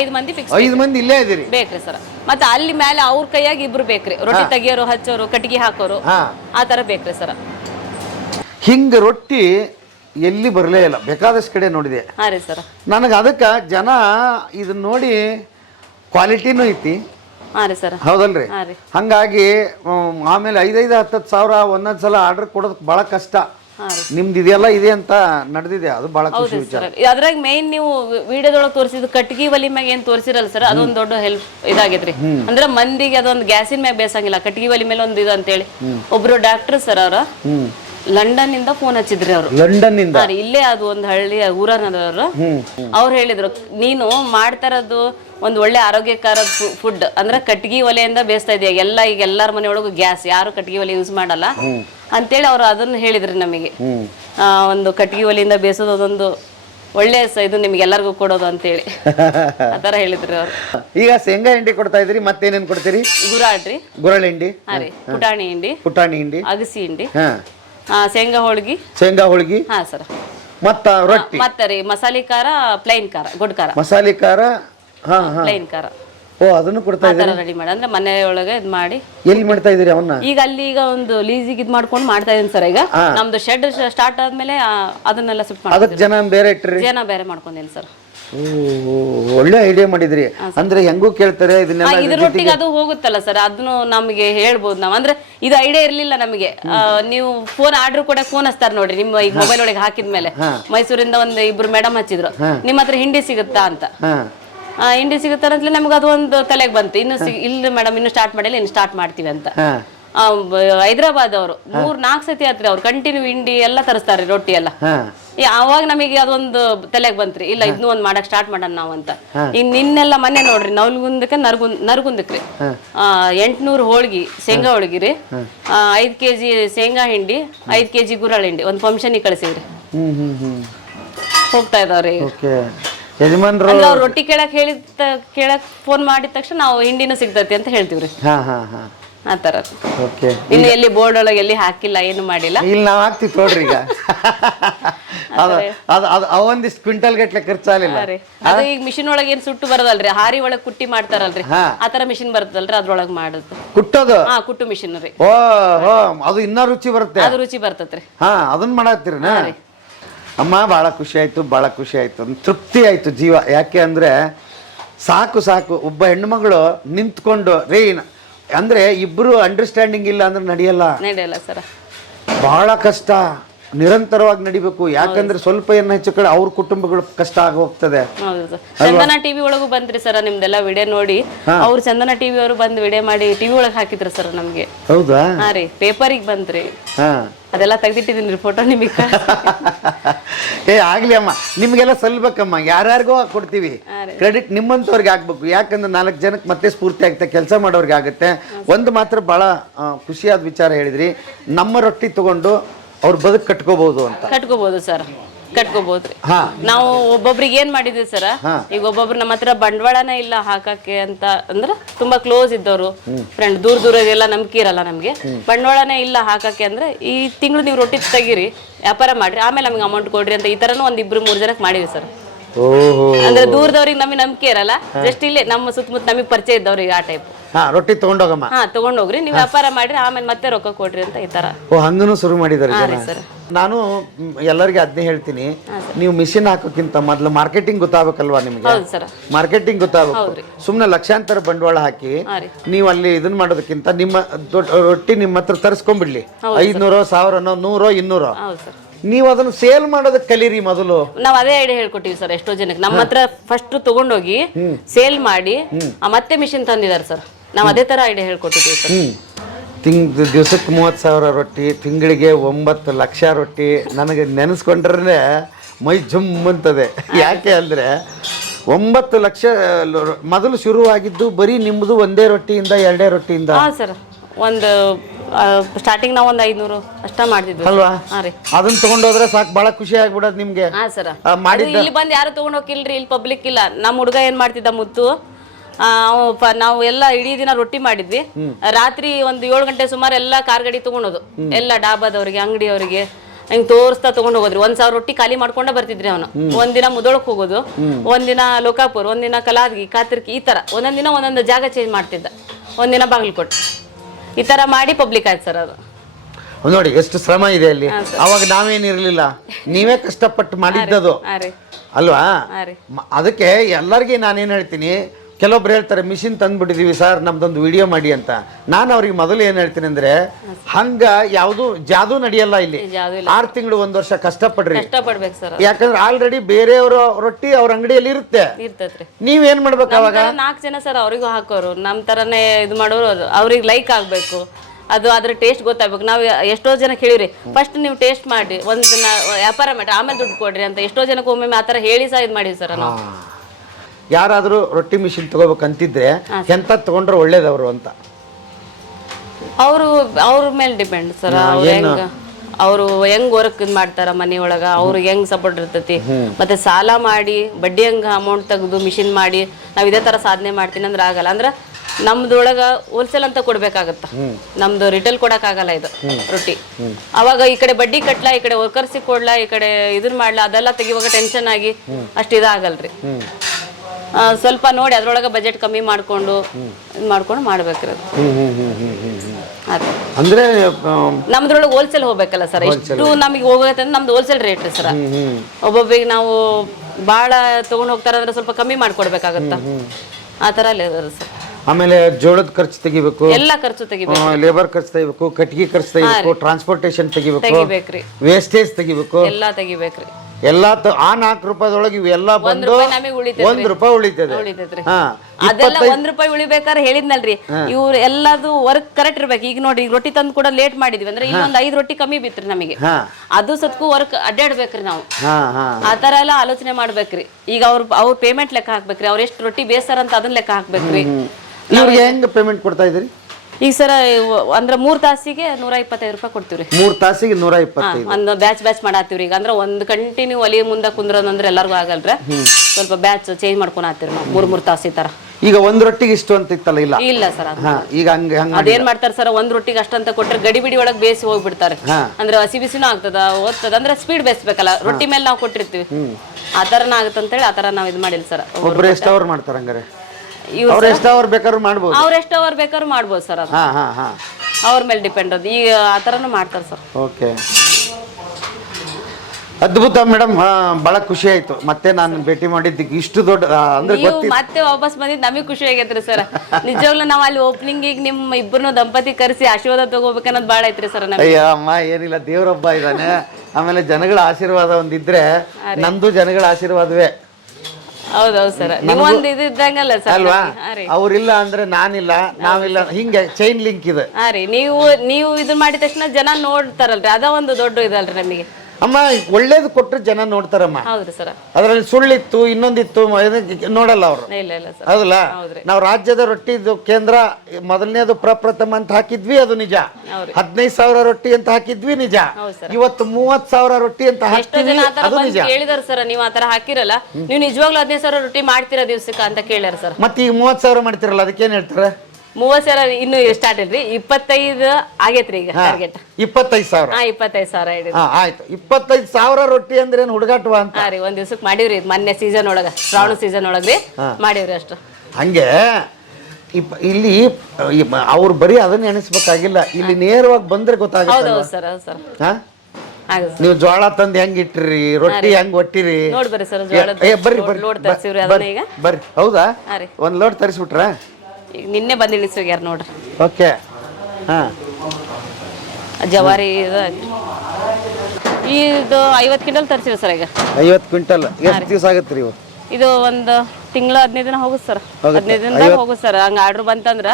5 ಮಂದಿ ಫಿಕ್ಸ್. 5 ಮಂದಿ ಇಲ್ಲೇ ಇದೀರಿ ಬೇಕ್ರಿ ಸರ್. ಮತ್ತೆ ಅಲ್ಲಿ ಮೇಲೆ ಅವ್ರ ಕೈಯಾಗ ಇಬ್ರು ಬೇಕ್ರಿ, ರೊಟ್ಟಿ ತೆಗಿಯೋರು, ಹಚ್ಚೋರು, ಕಟ್ಟಿಗೆ ಹಾಕೋರು, ಆ ತರ ಬೇಕ್ರಿ ಸರ್. ಹಿಂಗ ರೊಟ್ಟಿ ಎಲ್ಲಿ ಬರಲೇ ಇಲ್ಲ, ಬೇಕಾದಷ್ಟು ಕಡೆ ನೋಡಿದೆ. ಹಾ ರೀ ಸರ್. ನನಗೆ ಅದಕ್ಕೆ ಜನ ಇದನ್ನ ನೋಡಿ ಕ್ವಾಲಿಟಿನೂ ಐತಿ. ಹಾ ರೀ ಸರ್. ಹೌದಲ್ರಿ? ಹಂಗಾಗಿ ಆಮೇಲೆ 5-10 ಸಾವಿರ ಒಂದೊಂದ್ ಸಲ ಆರ್ಡರ್ ಕೊಡೋದಕ್ಕೆ ಬಹಳ ಕಷ್ಟ. ನಿಮ್ದು ಇದೆಲ್ಲ ಇದೆ ಅಂತ ನಡೆದಿದೆ, ಅದು ಬಹಳ ಖುಷಿ ವಿಚಾರ. ಅದ್ರಾಗ ಮೇನ್ ನೀವು ವಿಡಿಯೋದೊಳಗೆ ತೋರಿಸಿದ್ ಕಟ್ಗಿ ಒಲಿ ಮ್ಯಾಗ ಏನ್ ತೋರಿಸಿರಲ್ಲ ಸರ್, ಅದೊಂದ್ ದೊಡ್ಡ ಹೆಲ್ಪ್ ಇದಾಗೈತ್ರಿ. ಅಂದ್ರೆ ಮಂದಿಗೆ ಅದೊಂದು ಗ್ಯಾಸಿನ ಮ್ಯಾಗ ಬೇಸಂಗಿಲ್ಲ, ಕಟ್ಗಿ ಒಲಿ ಮೇಲೆ ಒಂದು ಇದು ಅಂತೇಳಿ. ಒಬ್ರು ಡಾಕ್ಟರ್ ಸರ್ ಅವ್ರ ಲಂಡನ್ ಇಂದ ಫೋನ್ ಹಚ್ಚಿದ್ರಿ ಅವ್ರು. ಲಂಡನ್ ಇಂದ? ಇಲ್ಲೇ ಅದು ಒಂದು ಹಳ್ಳಿ ಊರನದವ್ರು. ಅವ್ರು ಹೇಳಿದ್ರು, ನೀನು ಮಾಡ್ತಾ ಇರೋದು ಒಂದ್ ಒಳ್ಳೆ ಆರೋಗ್ಯಕರ ಫುಡ್, ಅಂದ್ರೆ ಕಟ್ಗಿ ಒಲೆಯಿಂದ ಬೇಯಿಸ್ತಾ ಇದೆಯಾ. ಈಗ ಎಲ್ಲಾರ ಮನೆಯೊಳಗು ಗ್ಯಾಸ್, ಯಾರು ಕಟ್ಗಿ ಒಲೆ ಯೂಸ್ ಮಾಡಲ್ಲ ಅಂತೇಳಿ ಅವ್ರು ಅದನ್ನ ಹೇಳಿದ್ರಿ ನಮಗೆ. ಒಂದು ಕಟ್ಗಿ ಒಲೆಯಿಂದ ಬೇಯಿಸೋದು ಅದೊಂದು ಒಳ್ಳೆ ಇದು ನಿಮ್ಗೆ ಎಲ್ಲರಿಗೂ ಕೊಡೋದು ಅಂತೇಳಿ ಆತರ ಹೇಳಿದ್ರಿ ಅವ್ರು. ಈಗ ಶೇಂಗಾ ಹಿಂಡಿ ಕೊಡ್ತಾ ಇದ್ರಿ, ಮತ್ತೇನೇನ್ ಕೊಡ್ತೀರಿ? ಗುರಾಳ್ರಿ, ಗುರಳ್ ಹಿಂಡಿ, ಪುಟಾಣಿ ಹಿಂಡಿ, ಅಗಸಿ ಹಿಂಡಿ, ಶೇಂಗಾ ಹೋಳ್ಗಿ. ಹಾ ಸರ್. ಮತ್ತ ರೊಟ್ಟಿ, ಮತ್ತೆ ರೀ ಮಸಾಲೆ ಖಾರ, ಪ್ಲೈನ್ ಖಾರ, ಗೊಡ್ ಖಾರ, ಮಸಾಲೆ ಖಾರ, ಪ್ಲೈನ್ ಖಾರ. ಓ, ಅದನ್ನು ಕೊಡ್ತಾ ಇದ್ದೀರಾ? ರೆಡಿ ಮಾಡಿ ಅಂದ್ರೆ ಮನೆಯೊಳಗೆ ಇದ್ ಮಾಡಿ. ಎಲ್ಲಿ ಮಾಡ್ತಾ ಇದೀರಿ ಅವನ್ನ? ಈಗ ಅಲ್ಲಿ ಒಂದು ಲೀಸಿಗೆ ಇದ್ ಮಾಡ್ಕೊಂಡು ಮಾಡ್ತಾ ಇದೀನಿ ಸರ್. ಈಗ ನಮ್ದು ಶೆಡ್ ಸ್ಟಾರ್ಟ್ ಆದ್ಮೇಲೆ ಅದನ್ನೆಲ್ಲ ಶಿಫ್ಟ್ ಮಾಡಿ ಅದಕ್ಕೆ ಜನ ಬೇರೆ ಇಟ್ರಿ? ಜನ ಬೇರೆ ಮಾಡ್ಕೊಂಡೇನಿ ಸರ್. ಒಳ್ಳೆ ಐಡಿಯಾ ಮಾಡಿದ್ರಿ. ಅಂದ್ರೆ ಹೆಂಗೂ ಕೇಳ್ತಾರೆ ಇದನ್ನೆಲ್ಲ. ಇದ್ರೊಟ್ಟಿಗೆ ಅದು ಹೋಗುತ್ತಲ್ಲ ಸರ್, ಅದನ್ನು ನಮಗೆ ಹೇಳ್ಬೋದು ನಾವು. ಅಂದ್ರೆ ಇದು ಐಡಿಯಾ ಇರ್ಲಿಲ್ಲ ನಮಗೆ. ನೀವು ಫೋನ್ ಆರ್ಡರ್ ಕೂಡ ಫೋನ್ ಹಚ್ತಾರ ನೋಡ್ರಿ, ನಿಮ್ಮ ಈಗ ಮೊಬೈಲ್ ಒಳಗೆ ಹಾಕಿದ್ಮೇಲೆ. ಮೈಸೂರಿಂದ ಒಂದು 2 ಮೇಡಮ್ ಹಚ್ಚಿದ್ರು, ನಿಮ್ಮ ಹತ್ರ ಹಿಂಡಿ ಸಿಗುತ್ತಾ ಅಂತ. ಹಿಂಡಿ ಸಿಗುತ್ತಾರಂತಲೇ ನಮ್ಗೆ ಅದು ಒಂದು ತಲೆಗೆ ಬಂತು. ಇಲ್ಲ ಮೇಡಮ್, ಇನ್ನು ಸ್ಟಾರ್ಟ್ ಮಾಡಿಲ್ಲ, ಇನ್ನು ಸ್ಟಾರ್ಟ್ ಮಾಡ್ತೀವಿ ಅಂತ. ಹೈದರಾಬಾದ್ ಅವರು 3-4 ಸತಿ ಆತ್ರಿ, ಅವ್ರು ಕಂಟಿನ್ಯೂ ಹಿಂಡಿ ಎಲ್ಲ ತರಿಸ್ತಾರ್ರಿ, ರೊಟ್ಟಿ ಎಲ್ಲ. ಅವಾಗ ನಮಗೆ ಅದೊಂದು ತಲೆಗೆ ಬಂತ್ರಿ, ಇಲ್ಲ ಇದನ್ನು ಒಂದ್ ಮಾಡಕ್ ಸ್ಟಾರ್ಟ್ ಮಾಡೋಣ ನಾವು ಅಂತ. ಈಗ ನಿನ್ನೆಲ್ಲ ಮನೆ ನೋಡ್ರಿ, ನವಲ್ಗುಂದಕ್ಕೆ ನರಗುಂದಕ್ರಿ 800 ಹೋಳ್ಗಿ, ಶೇಂಗಾ ಹೋಳ್ಗಿ ರೀ, 5 kg ಶೇಂಗಾ ಹಿಂಡಿ, 5 kg ಗುರಾಳ್ ಹಿಂಡಿ ಒಂದು ಫಂಕ್ಷನ್ ಕಳಿಸಿವ್ರಿ. ಹೋಗ್ತಾ ಇದಾವ್ರಿ. ಯಜಮಾನ್ರು ಅವ್ರು ರೊಟ್ಟಿ ಕೇಳಕ್ ಫೋನ್ ಮಾಡಿದ ತಕ್ಷಣ ನಾವು ಹಿಂಡಿನೂ ಸಿಗ್ತೈತಿ ಅಂತ ಹೇಳ್ತೀವ್ರಿ. ಆತರ. ಇನ್ನು ಎಲ್ಲಿ ಬೋರ್ಡ್ ಒಳಗೆ ಎಲ್ಲಿ ಹಾಕಿಲ್ಲ, ಏನು ಮಾಡಿಲ್ಲ. ಇಲ್ಲಿ ನಾವ್ ಹಾಕ್ತಿವಿ ನೋಡ್ರಿ. ಈಗ ಅದು ಅದು ಅದು ಅವೊಂದಿಷ್ಟು ಕ್ವಿಂಟಲ್ ಗಟ್ಲೆ ಖರ್ಚಾಗಲಿಲ್ಲ. ರೀ ಅದು ಈಗ ಮಿಷಿನ್ ಒಳಗೆ ಏನ್ ಸುಟ್ಟು ಬರೋದಲ್ರಿ, ಹಾರಿ ಒಳಗ್ ಕುಟ್ಟಿ ಮಾಡ್ತಾರಲ್ರಿ, ಆ ತರ ಮಿಷಿನ್ ಬರ್ತದಲ್ರಿ, ಅದ್ರೊಳಗ್ ಮಾಡುದು ಕುಟ್ಟೋದು. ಹಾ, ಕುಟ್ಟು ಮಿಷಿನ್ ರೀ. ಓ ಅದು ಇನ್ನೂ ರುಚಿ ಬರುತ್ತೆ. ಅದು ರುಚಿ ಬರ್ತತ್ರಿ. ಹಾ, ಅದನ್ನ ಮಾಡತ್ತೀರನ? ಅಮ್ಮ ಭಾಳ ಖುಷಿ ಆಯ್ತು, ಭಾಳ ಖುಷಿ ಆಯ್ತು, ಒಂದು ತೃಪ್ತಿ ಆಯ್ತು ಜೀವ. ಯಾಕೆ ಅಂದ್ರೆ ಸಾಕು ಸಾಕು ಒಬ್ಬ ಹೆಣ್ಮಗಳು ನಿಂತ್ಕೊಂಡು ರೇ ಅಂದ್ರೆ ಇಬ್ರು ಅಂಡರ್ಸ್ಟ್ಯಾಂಡಿಂಗ್ ಇಲ್ಲ ಅಂದ್ರೆ ನಡೆಯಲ್ಲ ಸರ್. ಬಹಳ ಕಷ್ಟ, ನಿರಂತರವಾಗಿ ನಡಿಬೇಕು. ಯಾಕಂದ್ರೆ ಸ್ವಲ್ಪ ಏನ ಹೆಚ್ಚು ಕಡೆ ಅವ್ರ ಕುಟುಂಬಗಳು ಕಷ್ಟ ಆಗಿ ಹೋಗ್ತದೆ. ಹೌದು ಸರ್. ಚಂದನ ಟಿವಿ ಒಳಗೂ ಬಂದ್ರಿ ಸರ್ ನಿಮ್ದೆಲ್ಲ ವಿಡಿಯೋ ನೋಡಿ. ಅವ್ರು ಚಂದನ ಟಿವಿ ಅವರು ಬಂದ್ ವಿಡಿಯೋ ಮಾಡಿ ಟಿವಿ ಒಳಗೆ ಹಾಕಿದ್ರು ಸರ್ ನಮ್ಗೆ. ಹೌದಾ? ಹಾ ರೀ, ಪೇಪರಿಗೆ ಬಂದ್ರಿ. ಅದೆಲ್ಲ ತೆಗ್ದಿಟ್ಟಿದೀನಿ ಫೋಟೋ ನಿಮಗೆ. ಆಗ್ಲಿ ಅಮ್ಮ, ನಿಮ್ಗೆಲ್ಲ ಸಲ್ಬೇಕಮ್ಮ, ಯಾರ್ಯಾರಿಗೋ ಕೊಡ್ತೀವಿ ಕ್ರೆಡಿಟ್, ನಿಮ್ಮಂತವ್ರಿಗೆ ಆಗ್ಬೇಕು. ಯಾಕಂದ್ರೆ 4 ಜನಕ್ಕೆ ಮತ್ತೆ ಸ್ಫೂರ್ತಿ ಆಗುತ್ತೆ, ಕೆಲಸ ಮಾಡೋರ್ಗೆ ಆಗುತ್ತೆ. ಒಂದು ಮಾತ್ರ ಬಹಳ ಖುಷಿಯಾದ ವಿಚಾರ ಹೇಳಿದ್ರಿ, ನಮ್ಮ ರೊಟ್ಟಿ ತಗೊಂಡು ಅವ್ರ ಬದುಕು ಕಟ್ಕೋಬಹುದು ಅಂತ. ಕಟ್ಕೋಬಹುದು ಸರ್, ಕಟ್ಕೋಬಹುದ್ರಿ. ನಾವು ಒಬ್ಬೊಬ್ರಿಗೆ ಏನ್ ಮಾಡಿದ್ವಿ ಸರ್, ಈಗ ಒಬ್ಬೊಬ್ರು ನಮ್ಮ ಹತ್ರ ಬಂಡವಾಳನೇ ಇಲ್ಲ ಹಾಕಕ್ಕೆ ಅಂತ ಅಂದ್ರೆ ತುಂಬಾ ಕ್ಲೋಸ್ ಇದ್ದವರು ಫ್ರೆಂಡ್, ದೂರದೆಲ್ಲ ನಂಬಿಕೆ ಇರಲ್ಲ ನಮ್ಗೆ, ಬಂಡವಾಳನೇ ಇಲ್ಲ ಹಾಕಕ್ಕೆ ಅಂದ್ರೆ ಈ ತಿಂಗಳು ನೀವು ರೊಟ್ಟಿ ತೆಗೀರಿ, ವ್ಯಾಪಾರ ಮಾಡ್ರಿ, ಆಮೇಲೆ ನಮ್ಗೆ ಅಮೌಂಟ್ ಕೊಡ್ರಿ ಅಂತ ಈ ತರನು 1-2-3 ಜನಕ್ಕೆ ಮಾಡಿವಿ ಸರ್. ಅಂದ್ರೆ ದೂರದವ್ರಿಗೆ ನಮಗೆ ನಂಬಿಕೆ ಇರಲ್ಲ, ಜಸ್ಟ್ ಇಲ್ಲೇ ನಮ್ಮ ಸುತ್ತಮುತ್ತ ನಮಗೆ ಪರಿಚಯ ಇದ್ದವ್ರಿಗೆ ಆ ಟೈಪ್. ರೊಟ್ಟಿ ತಗೊಂಡೋಗಮ್ಮ, ತಗೊಂಡೋಗ್ರಿ, ನೀವು ವ್ಯಾಪಾರ ಮಾಡ್ರಿ, ಆಮೇಲೆ ಮತ್ತೆ ರೊಕ್ಕ ಕೊಡ್ರಿ ಅಂತ ಈ ತರ. ಹಂಗನು ಶುರು ಮಾಡಿದಾರೆ ಜನ. ನಾನು ಎಲ್ಲರಿಗೆ ಅದನ್ನೇ ಹೇಳ್ತೀನಿ, ನೀವು ಮಿಷಿನ್ ಹಾಕೋಕ್ಕಿಂತ ಮೊದ್ಲು ಮಾರ್ಕೆಟಿಂಗ್ ಗೊತ್ತಾಗಬೇಕಲ್ವಾ ನಿಮ್ಗೆ? ಮಾರ್ಕೆಟಿಂಗ್ ಗೊತ್ತಾಗಬೇಕು. ಸುಮ್ನೆ ಲಕ್ಷಾಂತರ ಬಂಡವಾಳ ಹಾಕಿ ನೀವು ಅಲ್ಲಿ ಇದನ್ನ ಮಾಡೋದಕ್ಕಿಂತ ನಿಮ್ಮ ರೊಟ್ಟಿ ನಿಮ್ಮ ಹತ್ರ ತರಿಸ್ಕೊಂಡ್ಬಿಡ್ಲಿ, 500, 1000, 100, 200, ನೀವು ಅದನ್ನ ಸೇಲ್ ಮಾಡೋದಕ್ಕೆ ಕಲೀರಿ ಮೊದಲು. ನಾವ್ ಅದೇ ಐಡಿಯಾ ಹೇಳ್ಕೊಟ್ಟಿವಿ ಸರ್ ಎಷ್ಟೋ ಜನಕ್ಕೆ. ನಮ್ಮ ಹತ್ರ ಫಸ್ಟ್ ತಗೊಂಡೋಗಿ ಸೇಲ್ ಮಾಡಿ ಮತ್ತೆ ಮಿಷಿನ್ ತಂದಿದ್ದಾರೆ ಸರ್. ನಾವ್ ಅದೇ ತರ ಐಡಿಯಾ ಹೇಳ್ಕೊಟ್ಟಿದ್ದೀವಿ ಸರ್. ದಿವಸಕ್ಕೆ 30,000 ರೊಟ್ಟಿ, ತಿಂಗಳಿಗೆ 9 ಲಕ್ಷ ರೊಟ್ಟಿ. ನನಗೆ ನೆನೆಸ್ಕೊಂಡ್ರೆ ಮೈ ಜುಮ್ ಅಂತದೆ. ಯಾಕೆ ಅಂದ್ರೆ 9 ಲಕ್ಷ ಮೊದಲು ಶುರುವಾಗಿದ್ದು ಬರೀ ನಿಮ್ದು ಒಂದೇ ರೊಟ್ಟಿಯಿಂದ, 2 ರೊಟ್ಟಿಯಿಂದ. ಸರ್, ಒಂದು ಸ್ಟಾರ್ಟಿಂಗ್ ನಾವು 500 ಅಷ್ಟ ಮಾಡ್ತಿದ್ವಿ ಅಲ್ವಾ? ಅದನ್ನ ತಗೊಂಡೋದ್ರೆ ಸಾಕು, ಬಹಳ ಖುಷಿ ಆಗ್ಬಿಡೋದು ನಿಮ್ಗೆ. ಇಲ್ಲಿ ಬಂದು ಯಾರು ತಗೊಂಡ್ ಹೋಗಿಲ್ರಿ, ಇಲ್ಲಿ ಪಬ್ಲಿಕ್ ಇಲ್ಲ. ನಮ್ಮ ಹುಡುಗ ಏನ್ ಮಾಡ್ತಿದ್ದ ಮುತ್ತು, ನಾವು ಎಲ್ಲ ಇಡೀ ದಿನ ರೊಟ್ಟಿ ಮಾಡಿದ್ವಿ, ರಾತ್ರಿ ಒಂದು 7 ಗಂಟೆ ಸುಮಾರು ಎಲ್ಲ ಕಾರ್ ಗಾಡಿ ತಗೊಂಡೋದು, ಎಲ್ಲ ಡಾಬಾದವ್ರಿಗೆ, ಅಂಗಡಿಯವರಿಗೆ ಹಿಂಗ್ ತೋರಿಸ್ತಾ ತಗೊಂಡ್ ಹೋಗೋದ್ರಿ. 1,000 ರೊಟ್ಟಿ ಖಾಲಿ ಮಾಡ್ಕೊಂಡ ಬರ್ತಿದ್ರಿ ಅವನು. ಒಂದಿನ ಮುದೋಳಕ್ ಹೋಗೋದು, ಒಂದಿನ ಲೋಕಾಪುರ್, ಒಂದಿನ ಕಲಾದ್ಗಿ, ಕಾತಿರ್ಕಿ, ಈ ತರ ಒಂದೊಂದ್ ದಿನ ಒಂದೊಂದು ಜಾಗ ಚೇಂಜ್ ಮಾಡ್ತಿದ್ದ. ಒಂದಿನ ಬಾಗಲಕೋಟೆ, ಈ ತರ ಮಾಡಿ ಪಬ್ಲಿಕ್ ಆಯ್ತು ಸರ್. ಅದು ನೋಡಿ ಎಷ್ಟು ಶ್ರಮ ಇದೆ ಅಲ್ಲಿ. ಅವಾಗ ನಾವೇನಿರ್ಲಿಲ್ಲ, ನೀವೇ ಕಷ್ಟಪಟ್ಟು ಮಾಡಿದ್ದದು ಅಲ್ವಾ? ಅದಕ್ಕೆ ಎಲ್ಲರಿಗೆ ನಾನೇನ್ ಹೇಳ್ತೀನಿ, ಕೆಲವೊಬ್ರು ಹೇಳ್ತಾರೆ ಮಿಷಿನ್ ತಂದ್ಬಿಟ್ಟಿದೀವಿ ಸರ್, ನಮ್ದೊಂದು ವಿಡಿಯೋ ಮಾಡಿ ಅಂತ. ನಾನು ಅವ್ರಿಗೆ ಮೊದಲು ಏನ್ ಹೇಳ್ತೀನಿ ಅಂದ್ರೆ, ಹಂಗ ಯಾವ್ದು ಜಾದೂ ನಡೆಯಲ್ಲ ಇಲ್ಲಿ. 6 ತಿಂಗಳು 1 ವರ್ಷ ಕಷ್ಟಪಡ್ರಿ. ಯಾಕಂದ್ರೆ ಆಲ್ರೆಡಿ ಬೇರೆಯವ್ರ ರೊಟ್ಟಿ ಅವ್ರ ಅಂಗಡಿಯಲ್ಲಿ ಇರುತ್ತೆ, ನೀವೇನ್ ಮಾಡ್ಬೇಕು ಅವಾಗ? 4 ಜನ ಸರ್ ಅವ್ರಿಗೂ ಹಾಕೋರು, ನಮ್ ತರನೇ ಇದು ಮಾಡೋರು, ಅವ್ರಿಗೆ ಲೈಕ್ ಆಗ್ಬೇಕು, ಅದು ಅದ್ರ ಟೇಸ್ಟ್ ಗೊತ್ತಾಗ್ಬೇಕು. ನಾವು ಎಷ್ಟೋ ಜನ ಹೇಳಿವ್ರಿ, ಫಸ್ಟ್ ನೀವು ಟೇಸ್ಟ್ ಮಾಡಿ, ಒಂದ್ ದಿನ ವ್ಯಾಪಾರ ಮಾಡಿ, ಆಮೇಲೆ ದುಡ್ಡು ಕೊಡ್ರಿ ಅಂತ ಎಷ್ಟೋ ಜನಕ್ಕೆ ಒಮ್ಮೆ ಆ ತರ ಹೇಳಿ ಸಹ ಇದು ಮಾಡಿವಿ ಸರ್ ನಾವು. ಯಾರಾದ್ರೂ ರೊಟ್ಟಿ ಮಿಷಿನ್ ತಗೋಬೇಕಂತಿದ್ರೆ ಎಂತ ತಗೊಂಡ್ರೆ ಒಳ್ಳೇದವ್ರು ಅಂತ? ಅವ್ರ ಮೇಲೆ ಡಿಪೆಂಡ್ ಸರ್. ಅವ್ರು ಹೆಂಗ್ ವರ್ಕ್ ಇದ್ ಮಾಡ್ತಾರ ಮನೆಯೊಳಗ, ಅವ್ರಿಗೆ ಹೆಂಗ್ ಸಪೋರ್ಟ್ ಇರ್ತೈತಿ, ಮತ್ತೆ ಸಾಲ ಮಾಡಿ ಬಡ್ಡಿ ಹಂಗ ಅಮೌಂಟ್ ತೆಗೆದು ಮಿಷಿನ್ ಮಾಡಿ ನಾವ್ ಇದೇ ತರ ಸಾಧನೆ ಮಾಡ್ತೀನಿ ಅಂದ್ರೆ ಆಗಲ್ಲ. ಅಂದ್ರ ನಮ್ದೊಳಗ ಹೋಲ್ಸೇಲ್ ಅಂತ ಕೊಡ್ಬೇಕಾಗತ್ತ, ನಮ್ದು ರಿಟೇಲ್ ಕೊಡಕ್ ಆಗಲ್ಲ ಇದು ರೊಟ್ಟಿ. ಅವಾಗ ಈ ಕಡೆ ಬಡ್ಡಿ ಕಟ್ಲಾ, ಈ ಕಡೆ ವರ್ಕರ್ಸಿಗೆ ಕೊಡ್ಲಾ, ಈ ಕಡೆ ಇದನ್ ಮಾಡ್ಲಾ, ಅದೆಲ್ಲ ತೆಗಿವಾಗ ಟೆನ್ಷನ್ ಆಗಿ ಅಷ್ಟ್ ಇದಾಗಲ್ರಿ. ಸ್ವಲ್ಪ ನೋಡಿ ಅದ್ರೊಳಗ ಬಜೆಟ್ ಕಮ್ಮಿ ಮಾಡ್ಕೊಂಡು ಮಾಡ್ಬೇಕ್ರಿ. ಅಂದ್ರೆ ನಮ್ದ್ರೊಳಗೆ ಹೋಲ್ಸೇಲ್ ಹೋಗ್ಬೇಕಲ್ಲ ಸರ್, ಎಷ್ಟು ನಮಗೆ ಹೋಗತ್ತೆ ಅಂದ್ರೆ ನಮ್ದು ಹೋಲ್ಸೇಲ್ ರೇಟ್ ರೀ ಸರ್. ಒಬ್ಬೊಬ್ರಿಗೆ ನಾವು ಬಾಳ ತಗೊಂಡ್ ಹೋಗ್ತಾರ ಅಂದ್ರೆ ಸ್ವಲ್ಪ ಕಮ್ಮಿ ಮಾಡ್ಕೊಡ್ಬೇಕಾಗತ್ತ, ಆ ತರ ಸರ್. ಆಮೇಲೆ ಜೋಳದ ಖರ್ಚು ತೆಗಿಬೇಕು, ಎಲ್ಲಾ ಖರ್ಚು ತೆಗಿಬೇಕು, ಲೇಬರ್ ಖರ್ಚು ತೆಗಿಬೇಕು, ಕಟ್ಟಿಗೆ ಖರ್ಚು ತೆಗಿಬೇಕು, ಟ್ರಾನ್ಸ್ಪೋರ್ಟೇಶನ್ ತೆಗಿಬೇಕು, ವೇಸ್ಟೇಜ್ ತೆಗಿಬೇಕು, ಎಲ್ಲಾ ತೆಗಿಬೇಕ್ರಿ. ಎಲ್ಲಾ ಆ 4 ರೂಪಾಯಿದೊಳಗೆ ಇವೆಲ್ಲ ಬಂದು 1 ರೂಪಾಯಿ ಉಳಿತದೆ. ಅದೆಲ್ಲ 1 ರೂಪಾಯಿ ಉಳಿಬೇಕಾದ್ರೆ ಹೇಳಿದ್ನಲ್ರಿ, ಇವ್ರು ಎಲ್ಲದು ವರ್ಕ್ ಕರೆಕ್ಟ್ ಇರ್ಬೇಕು. ಈಗ ನೋಡಿ ರೊಟ್ಟಿ ತಂದು ಕೂಡ ಲೇಟ್ ಮಾಡಿದ್ವಿ ಅಂದ್ರೆ ಇನ್ನೊಂದ್ 5 ರೊಟ್ಟಿ ಕಮ್ಮಿ ಬಿತ್ರಿ ನಮಗೆ, ಅದು ಸತ್ಕು ವರ್ಕ್ ಅಡ್ಡಾಡ್ಬೇಕ್ರಿ ನಾವು. ಆ ತರ ಎಲ್ಲ ಆಲೋಚನೆ ಮಾಡ್ಬೇಕ್ರಿ. ಈಗ ಅವ್ರ ಪೇಮೆಂಟ್ ಲೆಕ್ಕ ಹಾಕ್ಬೇಕ್ರಿ, ಅವ್ರ ಎಷ್ಟು ರೊಟ್ಟಿ ಬೇಸಾರ ಅಂತ ಅದನ್ನ ಲೆಕ್ಕ ಹಾಕ್ಬೇಕ್ರಿ. ಇವ್ರಿಗೆ ಹೆಂಗ್ ಪೇಮೆಂಟ್ ಕೊಡ್ತಾ ಇದ್ರಿ? ಈಗ ಸರ ಅಂದ್ರೆ 3 ತಾಸಿಗೆ 125 ರೂಪಾಯಿ ಕೊಡ್ತೀವ್ರಿ. 3 ತಾಸಿಗೆ 125. ಒಂದು ಬ್ಯಾಚ್ ಮಾಡಾತೀವ್ರಿ. ಈಗ ಅಂದ್ರೆ ಒಂದು ಕಂಟಿನ್ಯೂ ಒಲಿ ಮುಂದೆ ಕುಂದ್ರೋದಂದ್ರೆ ಎಲ್ಲರಿಗೂ ಆಗಲ್ರಿ. ಸ್ವಲ್ಪ ಬ್ಯಾಚ್ ಚೇಂಜ್ ಮಾಡ್ಕೊಂಡು ಹಾಕ್ತೀವಿ ನಾವು 3 ತಾಸು ಈ ತರ. ಈಗ ಒಂದ್ ರೊಟ್ಟಿಗೆ ಇಷ್ಟು ಅಂತ ಇತ್ತಲ್ಲ? ಇಲ್ಲ ಸರ್, ಈಗ ಹಂಗ ಅದೇನ್ ಮಾಡ್ತಾರೆ ಸರ್, ಒಂದ್ ರೊಟ್ಟಿಗೆ ಅಷ್ಟಂತ ಕೊಟ್ರೆ ಗಡಿಬಿಡಿ ಒಳಗ್ ಬೇಯಿಸಿ ಹೋಗ್ಬಿಡ್ತಾರೆ. ಅಂದ್ರೆ ಹಸಿ ಬಿಸಿನೂ ಆಗ್ತದ, ಓದ್ತದ. ಅಂದ್ರೆ ಸ್ಪೀಡ್ ಬೇಯಿಸ್ಬೇಕಲ್ಲ, ರೊಟ್ಟಿ ಮೇಲೆ ನಾವು ಕೊಟ್ಟಿರ್ತೀವಿ. ಆ ತರನ ಆಗುತ್ತಂತೇಳಿ ಆ ತರ ನಾವ್ ಇದು ಮಾಡಿಲ್ಲ ಸರ್. ಒಬ್ರು ಎಷ್ಟು ಅವರ್ ಮಾಡ್ತಾರ ಹಂಗಾರೆ? ಅವ್ರ ಎಷ್ಟು ಅವರ್ ಬೇಕಾದ್ರೂ ಮಾಡ್ಬೋದು? ಅವ್ರ ಎಷ್ಟು ಅವರ್ ಬೇಕಾದ್ರೂ ಮಾಡ್ಬೋದು ಸರ್. ಅದು ಅವ್ರ ಮೇಲೆ ಡಿಪೆಂಡ್. ಅದು ಈಗ ಆ ತರನು ಮಾಡ್ತಾರೆ ಸರ್. ಓಕೆ, ಅದ್ಭುತ ಮೇಡಮ್. ಬಹಳ ಖುಷಿ ಆಯ್ತು ಮತ್ತೆ ನಾನು ಭೇಟಿ ಮಾಡಿದ್ದಕ್ಕೆ. ಇಷ್ಟು ದೊಡ್ಡ ಅಂದ್ರೆ ಮತ್ತೆ ವಾಪಸ್ ಬಂದಿದ್ದು ನಮಗೆ ಖುಷಿ ಆಗೈತ್ರಿ ಸರ್. ನಿಜವಾಗ್ಲೂ ನಾವ್ ಅಲ್ಲಿ ಓಪನಿಂಗ್ ಈಗ ನಿಮ್ಮ ಇಬ್ಬರನ್ನು ದಂಪತಿ ಕರೆಸಿ ಆಶೀರ್ವಾದ ತಗೋಬೇಕನ್ನೋದು ಬಾಳ ಐತ್ರಿ ಸರ್. ಅಯ್ಯ ಅಮ್ಮ, ಏನಿಲ್ಲ, ದೇವ್ರೊಬ್ಬ ಇದ್ದಾನೆ. ಆಮೇಲೆ ಜನಗಳ ಆಶೀರ್ವಾದ ಒಂದಿದ್ರೆ ನಂದು ಜನಗಳ ಆಶೀರ್ವಾದವೇ. ಹೌದೌದು ಸರ್, ನೀವೊಂದು ಇದು ಇದ್ದಂಗಲ್ಲ ಸರ್ ಅಲ್ವಾ? ಅವ್ರಿಲ್ಲ ಅಂದ್ರೆ ನಾನಿಲ್ಲ, ನಾವಿಲ್ಲ, ಹಿಂಗೆ ಚೈನ್ ಲಿಂಕ್ ಇದೆ. ಹಾ ರೀ, ನೀವು ಇದನ್ನ ಮಾಡಿದ ತಕ್ಷಣ ಜನ ನೋಡ್ತಾರಲ್ರಿ, ಅದ ಒಂದು ದೊಡ್ಡ ಇದಲ್ರಿ ನಮಗೆ. ಅಮ್ಮ, ಒಳ್ಳೇದು ಕೊಟ್ರೆ ಜನ ನೋಡ್ತಾರಮ್ಮ. ಹೌದ್ರಿ ಸರ್. ಅದ್ರಲ್ಲಿ ಸುಳ್ಳಿತ್ತು, ಇನ್ನೊಂದಿತ್ತು, ನೋಡಲ್ಲ ಅವರು. ಇಲ್ಲ ಸರ್. ಹೌದಲ್ಲ? ನಾವು ರಾಜ್ಯದ ರೊಟ್ಟಿದು ಕೇಂದ್ರ ಮೊದಲನೇದು ಪ್ರಪ್ರಥಮ ಅಂತ ಹಾಕಿದ್ವಿ, ಅದು ನಿಜ. 15,000 ರೊಟ್ಟಿ ಅಂತ ಹಾಕಿದ್ವಿ, ನಿಜ. ಇವತ್ತು 30,000 ರೊಟ್ಟಿ ಅಂತ ಹಾಕ್ತೀವಿ, ಅದು ನಿಜ. ಕೇಳಿದಾರ ಸರ್, ನೀವು ಆತರ ಹಾಕಿರಲ್ಲ, ನೀವು ನಿಜವಾಗ್ಲೂ 15,000 ರೊಟ್ಟಿ ಮಾಡ್ತೀರಾ ದಿವ್ಸಕ್ಕೆ ಅಂತ ಕೇಳ್ಯಾರ ಸರ್. ಮತ್ತೆ ಈಗ 30,000 ಮಾಡ್ತಿರಲ್ಲ, ಅದಕ್ಕೇನ್ ಹೇಳ್ತಾರೆ? 30,000 ಇನ್ನು ಸ್ಟಾರ್ಟ್ ಇಲ್ರಿ, 25 ಆಗೇತ್ರಿ ಈಗ ಟಾರ್ಗೆಟ್. 25,000. 25,000 ಹಿಡಿದು. ಆಯ್ತು. 25,000 ರೊಟ್ಟಿ ಅಂದ್ರೆ ಏನ್ ಹುಡುಗಾಟುವ ಅಂತ? ರೀ, ಒಂದ್ ದಿವ್ಸಕ್ಕೆ ಮಾಡಿವ್ರಿ, ಮೊನ್ನೆ ಸೀಸನ್ ಒಳಗ, ಶ್ರಾವಣ ಸೀಸನ್ ಒಳಗ್ರಿ ಮಾಡಿವ್ರಿ ಅಷ್ಟು. ಹಂಗೆ ಇಲ್ಲಿ ಅವ್ರು ಬರೀ ಅದನ್ನ ಎಣಿಸ್ಬೇಕಾಗಿಲ್ಲ, ಇಲ್ಲಿ ನೇರವಾಗಿ ಬಂದ್ರೆ ಗೊತ್ತಾಗುತ್ತೆ. ಹೌದೌದು ಸರ್, ಹೌದು ಸರ್. ನೀವು ಜೋಳ ತಂದು ಹೆಂಗ್ ಇಟ್ಟಿರಿ, ರೊಟ್ಟಿ ಹೆಂಗ್ ಒಟ್ಟಿರಿ ನೋಡ್ ಬರ್ರಿ ಸರ್. ಬರ್ರಿ ಲೋಡ್ ತರ್ಸಿವ್ರಿ ಅದನ್ನ ಈಗ. ಬರ್ರಿ. ಹೌದಾ? ಒಂದ್ ಲೋಡ್ ತರಿಸ್ಬಿಟ್ರ? ಈಗ ನಿನ್ನೆ ಬಂದು ಇಳಿಸೋಗ್ಯಾರ ನೋಡ್ರಿ. ಓಕೆ. ಜವಾರಿ ಇದು 50 ಕ್ವಿಂಟಲ್ ತರ್ಸಿವಿ ಸರ್ ಈಗ. 50 ಕ್ವಿಂಟಲ್ ಎಷ್ಟು ದಿವಸ ಆಗುತ್ತೆ ರೀ? ಇದು ಒಂದು ತಿಂಗಳು 15 ದಿನ ಹೋಗುತ್ತೆ ಸರ್. 15 ದಿನದಾಗ ಹೋಗುತ್ತೆ ಸರ್. ಹಂಗ ಆರ್ಡರ್ ಬಂತಂದ್ರ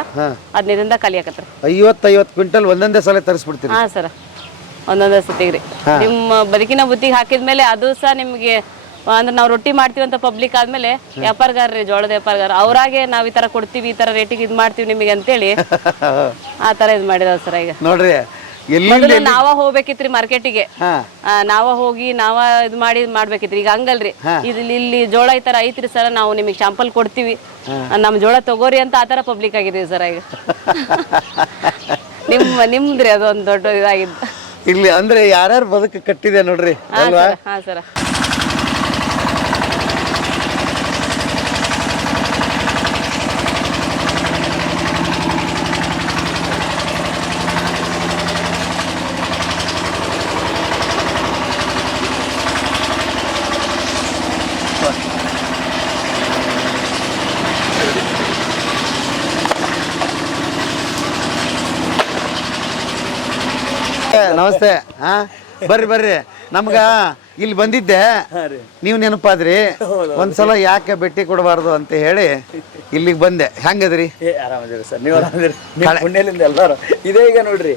15 ದಿನದಾಗ ಖಾಲಿ ಆಕತ್ರಿ. 50 ಕ್ವಿಂಟಲ್ ಒಂದೊಂದೇ ಸಲ ತರಿಸ್ಬಿಡ್ತೀರಿ? ಹಾ ಸರ್, ಒಂದೊಂದೇ ಸತಿಗ್ರಿ. ನಿಮ್ಮ ಬದುಕಿನ ಬುತ್ತಿಗೆ ಹಾಕಿದ್ಮೇಲೆ ಅದು ಸಹ ನಿಮ್ಗೆ ಅಂದ್ರೆ ನಾವು ರೊಟ್ಟಿ ಮಾಡ್ತೀವಿ ಅಂತ ಪಬ್ಲಿಕ್ ಆದ್ಮೇಲೆ ವ್ಯಾಪಾರಗಾರ್ರಿ, ಜೋಳದ ವ್ಯಾಪಾರಗಾರ ಅವರಾಗೆ ನಾವ್ ಈ ತರ ಕೊಡ್ತೀವಿ, ಈ ತರ ರೇಟಿಗೆ ಇದ್ ಮಾಡ್ತೀವಿ ನಿಮಗೆ ಅಂತೇಳಿ ಆ ತರ ಇದ್ ಮಾಡಿದ ಸರ್. ಈಗ ನೋಡ್ರಿ, ನಾವ ಹೋಗ್ಬೇಕಿತ್ರಿ ಮಾರ್ಕೆಟಿಗೆ, ನಾವ ಹೋಗಿ ನಾವ ಇದ್ ಮಾಡ್ಬೇಕಿತ್ರಿ. ಈಗ ಹಂಗಲ್ರಿ, ಇಲ್ಲಿ ಜೋಳ ಈ ತರ ಐತ್ರಿ ಸರ್, ನಾವು ನಿಮಗೆ ಶಾಂಪಲ್ ಕೊಡ್ತೀವಿ, ನಮ್ ಜೋಳ ತಗೋರಿ ಅಂತ ಆತರ ಪಬ್ಲಿಕ್ ಆಗಿದೀವಿ ಸರ್ ಈಗ. ನಿಮ್ದ್ರಿ ಅದೊಂದು ದೊಡ್ಡ ಇದಾಗಿದ್ದು ಇಲ್ಲಿ. ಅಂದ್ರೆ ಯಾರ್ಯಾರು ಬದುಕು ಕಟ್ಟಿದೆ ನೋಡ್ರಿ ಅಲ್ವಾ? ಹಾ ಸರ್. ನಮಸ್ತೆ. ಬರ್ರಿ. ನಮ್ಗ ಇಲ್ಲಿ ಬಂದಿದ್ದೆ, ನೀವು ನೆನಪಾದ್ರಿ. ಒಂದ್ಸಲ ಯಾಕೆ ಭೇಟಿ ಕೊಡಬಾರ್ದು ಅಂತ ಹೇಳಿ ಇಲ್ಲಿಗೆ ಬಂದೆ. ಹೆಂಗದ್ರಿ? ಆರಾಮದಿರಿ ಸರ್, ನೀವು ಆರಾಮದಿರಿ? ಪುಣ್ಯಲಿಂದ ಎಲ್ಲಾರು ಇದೇ. ಈಗ ನೋಡ್ರಿ,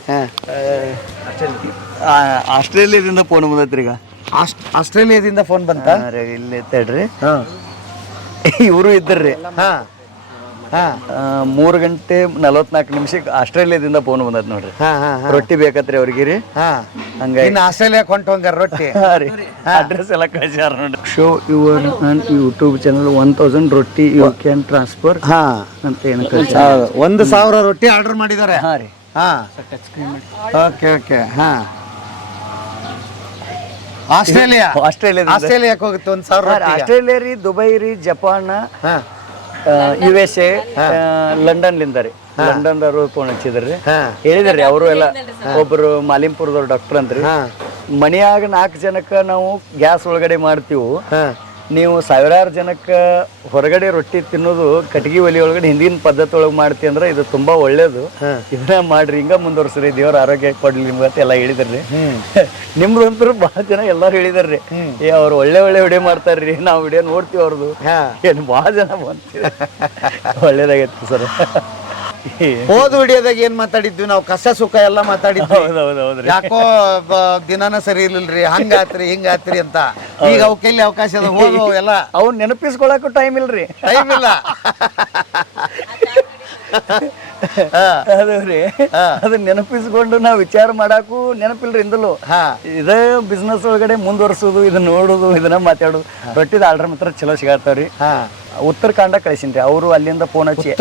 ಆಸ್ಟ್ರೇಲಿಯಾದಿಂದ ಫೋನ್ ಬಂದೈತ್ರಿ. ಈಗ ಆಸ್ಟ್ರೇಲಿಯಾದಿಂದ ಫೋನ್ ಬಂತ? ಇಲ್ಲಿ ತಡ್ರಿ, ಇವರು ಇದ್ದರ್ರಿ. 3 ಗಂಟೆ 44 ನಿಮಿಷಕ್ಕೆ ಆಸ್ಟ್ರೇಲಿಯಾದಿಂದ ಫೋನ್ ಬಂದೈತಿ ನೋಡ್ರಿ. ರೊಟ್ಟಿ ಬೇಕತ್ರಿ ಅವ್ರಿಗೆ. ಹಂಗಾಗಿ ಆಸ್ಟ್ರೇಲಿಯಾಕ್ ಹೊಂಟೋಂಗಾರ ರೊಟ್ಟಿ. ಅಡ್ರೆಸ್ ಎಲ್ಲ ಕಳ್ಸ್ಯಾರ ನೋಡ್ರಿ. ಶೋ ಯುವರ್ ಯೂಟ್ಯೂಬ್ ಚಾನಲ್ 1000 ರೊಟ್ಟಿ ಯು ಕ್ಯಾನ್ ಟ್ರಾನ್ಸ್ಫರ್ ಅಂತ ಏನು ಕಳ್ಸ್ಯಾರ. 1,000 ರೊಟ್ಟಿ ಆರ್ಡರ್ ಮಾಡಿದ್ದಾರೆ. ರೀ. ಓಕೆ. ಆಸ್ಟ್ರೇಲಿಯಾಕ್ ಹೋಗುತ್ತೆ 1,000 ರೊಟ್ಟಿ. ಆಸ್ಟ್ರೇಲಿಯಾ ರೀ, ದುಬೈ ರೀ, ಜಪಾನ್, USA, ಲಂಡನ್ಲಿಂದ ರೀ. ಲಂಡನ್ದವರು ಫೋನ್ ಹಚ್ಚಿದ್ರಿ, ಹೇಳಿದ್ರಿ. ಅವರು ಎಲ್ಲ ಒಬ್ರು ಮಾಲಿಂಪುರದವ್ರು ಡಾಕ್ಟರ್ ಅಂತ್ರಿ. ಮನೆಯಾಗ 4 ಜನಕ್ಕ ನಾವು ಗ್ಯಾಸ್ ಒಳಗಡೆ ಮಾಡ್ತೀವಿ, ನೀವು 1000 ಜನಕ್ಕೆ ಹೊರಗಡೆ ರೊಟ್ಟಿ ತಿನ್ನೋದು ಕಟ್ಟಿಗೆ ಒಲಿ ಒಳಗಡೆ ಹಿಂದಿನ ಪದ್ಧತಿ ಒಳಗೆ ಮಾಡ್ತೀವಿ ಅಂದ್ರೆ ಇದು ತುಂಬಾ ಒಳ್ಳೇದು, ಇದನ್ನ ಮಾಡ್ರಿ, ಹಿಂಗ ಮುಂದುವರ್ಸ್ರಿ, ದೇವ್ರ ಆರೋಗ್ಯ ಕೊಡ್ಲಿ ನಿಮ್ಗತ್ತೆ ಎಲ್ಲ ಹೇಳಿದ್ರಿ. ನಿಮ್ದಂತೂ ಬಹಳ ಜನ ಎಲ್ಲಾರು ಹೇಳಿದಾರ್ರಿ, ಅವ್ರು ಒಳ್ಳೆ ವಿಡಿಯೋ ಮಾಡ್ತಾರ್ರಿ, ನಾವು ವಿಡಿಯೋ ನೋಡ್ತೀವಿ ಅವ್ರದ್ದು. ಏನು ಬಹಳ ಜನ ಬಂತೀವಿ. ಒಳ್ಳೇದಾಗೈತಿ ಸರ್. ಹೋದ ವಿಡಿಯೋದಾಗ ಏನ್ ಮಾತಾಡಿದ್ವಿ ನಾವು? ಕಷ್ಟ ಸುಖ ಎಲ್ಲ ಮಾತಾಡಿದ್ವಿ. ಯಾಕೋ ದಿನಾನ ಸರಿ ಇರ್ಲಿಲ್ರಿ, ಹಂಗಾತ್ರಿ ಹಿಂಗಾತ್ರಿ ಅಂತ. ಈಗ ಅವಕ್ಕೆಲ್ಲಿ ಅವಕಾಶ ಅದ? ಹೋಗೋ ಎಲ್ಲ ಅವ್ನು ನೆನಪಿಸ್ಕೊಳಕ್ಕೂ ಟೈಮ್ ಇಲ್ರಿ. ಟೈಮ್ ಇಲ್ಲ. ಅದು ರೀ ಅದನ್ನ ನೆನಪಿಸ್ಕೊಂಡು ನಾವು ವಿಚಾರ ಮಾಡಾಕು ನೆನಪಿಲ್ರಿ ಇಂದಲೂ ಇದೇ ಬಿಸ್ನೆಸ್ ಒಳಗಡೆ ಮುಂದುವರ್ಸೋದು ಇದನ್ನ ನೋಡೋದು ಇದನ್ನ ಮಾತಾಡೋದು ರೊಟ್ಟಿದ ಆರ್ಡರ್ ಮಾತ್ರ ಚಲೋ ಸಿಗತ್ತಾವ್ರಿ ಉತ್ತರಾಖಂಡ ಕಳಿಸಿನ್ರಿ ಅವರು ಅಲ್ಲಿಂದ ಫೋನ್ ಹಚ್ಚಿ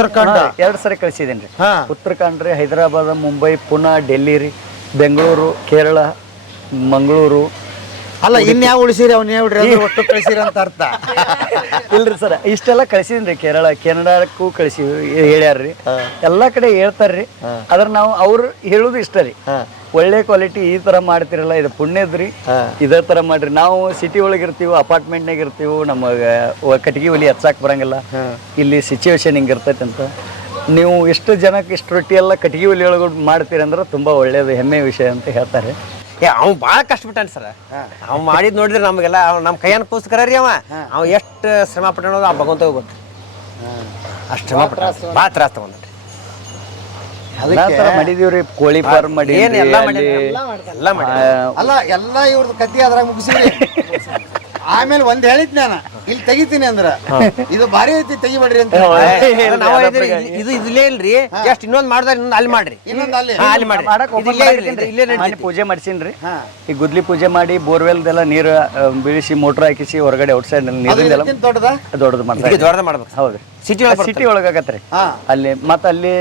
2 ಸರಿ ಕಳಿಸಿದೇನ್ರಿ ಉತ್ತರಾಖಂಡ ರೀ, ಹೈದರಾಬಾದ್, ಮುಂಬೈ, ಪುಣೆ, ಡೆಲ್ಲಿ ರೀ, ಬೆಂಗಳೂರು, ಕೇರಳ, ಮಂಗಳೂರು. ಅಲ್ಲ ಇನ್ಯಾವ ಉಳಿಸಿರಿ ಅವ್ನ ಹೇಳ್ರಿ ಒಟ್ಟು ಕಳಿಸಿರಿ ಅಂತ ಅರ್ಥ. ಇಲ್ರಿ ಸರ್ ಇಷ್ಟೆಲ್ಲ ಕಳಿಸಿದ್ರಿ. ಕೇರಳ, ಕೆನಡಾಕ್ಕೂ ಕಳಿಸಿ ಹೇಳ್ಯಾರ್ರಿ, ಎಲ್ಲಾ ಕಡೆ ಹೇಳ್ತಾರ್ರಿ. ಅದ್ರ ನಾವು ಅವ್ರು ಹೇಳುದು ಇಷ್ಟ ರೀ, ಒಳ್ಳೆ ಕ್ವಾಲಿಟಿ ಈ ತರ ಮಾಡ್ತಿರಲ್ಲ ಇದು ಪುಣ್ಯದ್ರಿ, ಇದೇ ತರ ಮಾಡ್ರಿ. ನಾವು ಸಿಟಿ ಒಳಗೆ ಇರ್ತೀವಿ, ಅಪಾರ್ಟ್ಮೆಂಟ್ನಾಗ ಇರ್ತೀವಿ, ನಮಗೆ ಕಟ್ಟಿಗೆ ಒಲಿ ಹಚ್ಚಾಕ್ ಬರಂಗಿಲ್ಲ, ಇಲ್ಲಿ ಸಿಚುವೇಶನ್ ಹಿಂಗೆ ಇರ್ತೈತೆ ಅಂತ. ನೀವು ಎಷ್ಟು ಜನಕ್ಕೆ ಇಷ್ಟು ರೊಟ್ಟಿ ಎಲ್ಲ ಕಟ್ಟಿಗೆ ಒಲಿ ಒಳಗೆ ಮಾಡ್ತೀರಿ ಅಂದ್ರೆ ತುಂಬಾ ಒಳ್ಳೇದು, ಹೆಮ್ಮೆ ವಿಷಯ ಅಂತ ಹೇಳ್ತಾರೆ. ಅವ್ನು ಭಾಳ ಕಷ್ಟಪಟ್ಟಾನ ಸರ್. ಅವ್ನು ಮಾಡಿದ್ ನೋಡಿದ್ರೆ ನಮಗೆಲ್ಲ ನಮ್ಮ ಕೈಯನ್ಕೋಸ್ಕರ ರೀ ಅವ ಎಷ್ಟು ಶ್ರಮ ಪಟ್ಟಣೋದು ಆ ಭಗವಂತ ಗೊತ್ತು. ಅಷ್ಟು ಶ್ರಮ ಪಟ್ಟ ಭಾಳ ತ್ರಾಸ ತಗೊಂಡ್ರಿ. ಎಲ್ಲಾ ತರ ಮಾಡಿದೀವ್ರಿ, ಕೋಳಿ ಫಾರ್ಮ್ ಮಾಡಿ ಎಲ್ಲ ಮಾಡಿ ಅಲ್ಲ ಎಲ್ಲ ಇವ್ರದ್ದು ಕತ್ತಿ ಅದ್ರಾಗ ಮುಗಿಸಿರಿ. ಆಮೇಲೆ ಒಂದ್ ಹೇಳಿದ್ ನಾನು ಇಲ್ಲಿ ತೆಗಿತೀನಿ ಅಂದ್ರ ಇದು ಭಾರಿ ಐತಿ ತೆಗಿಬೇಡ್ರಿ ಅಂತ. ಇದು ಇಲ್ಲೇ ಇಲ್ರಿ, ಎಷ್ಟು ಇನ್ನೊಂದ್ ಮಾಡ್ದಾರ ಇನ್ನೊಂದು ಅಲ್ಲಿ ಮಾಡ್ರಿ, ಇನ್ನೊಂದು ಅಲ್ಲಿ ಅಲ್ಲಿ ಮಾಡ್ರಿ. ಪೂಜೆ ಮಾಡ್ಸಿನ್ರಿ, ಈ ಗುದ್ಲಿ ಪೂಜೆ ಮಾಡಿ ಬೋರ್ವೆಲ್ದೆಲ್ಲ ನೀರು ಬೀಳಿಸಿ ಮೋಟರ್ ಹಾಕಿಸಿ ಹೊರಗಡೆ ಔಟ್ ಸೈಡ್ ನೀರಿಂದೆಲ್ಲ ದೊಡ್ಡದು ಮಾಡ್ತಾರೆ. ದೊಡ್ಡದ ಮಾಡ್ಬೇಕು. ಹೌದ್ರಿ, ಸಿಟಿ ಒಳಗಾಗತ್ರಿ. ಅಲ್ಲಿ ಮತ್ತ ಅಲ್ಲಿ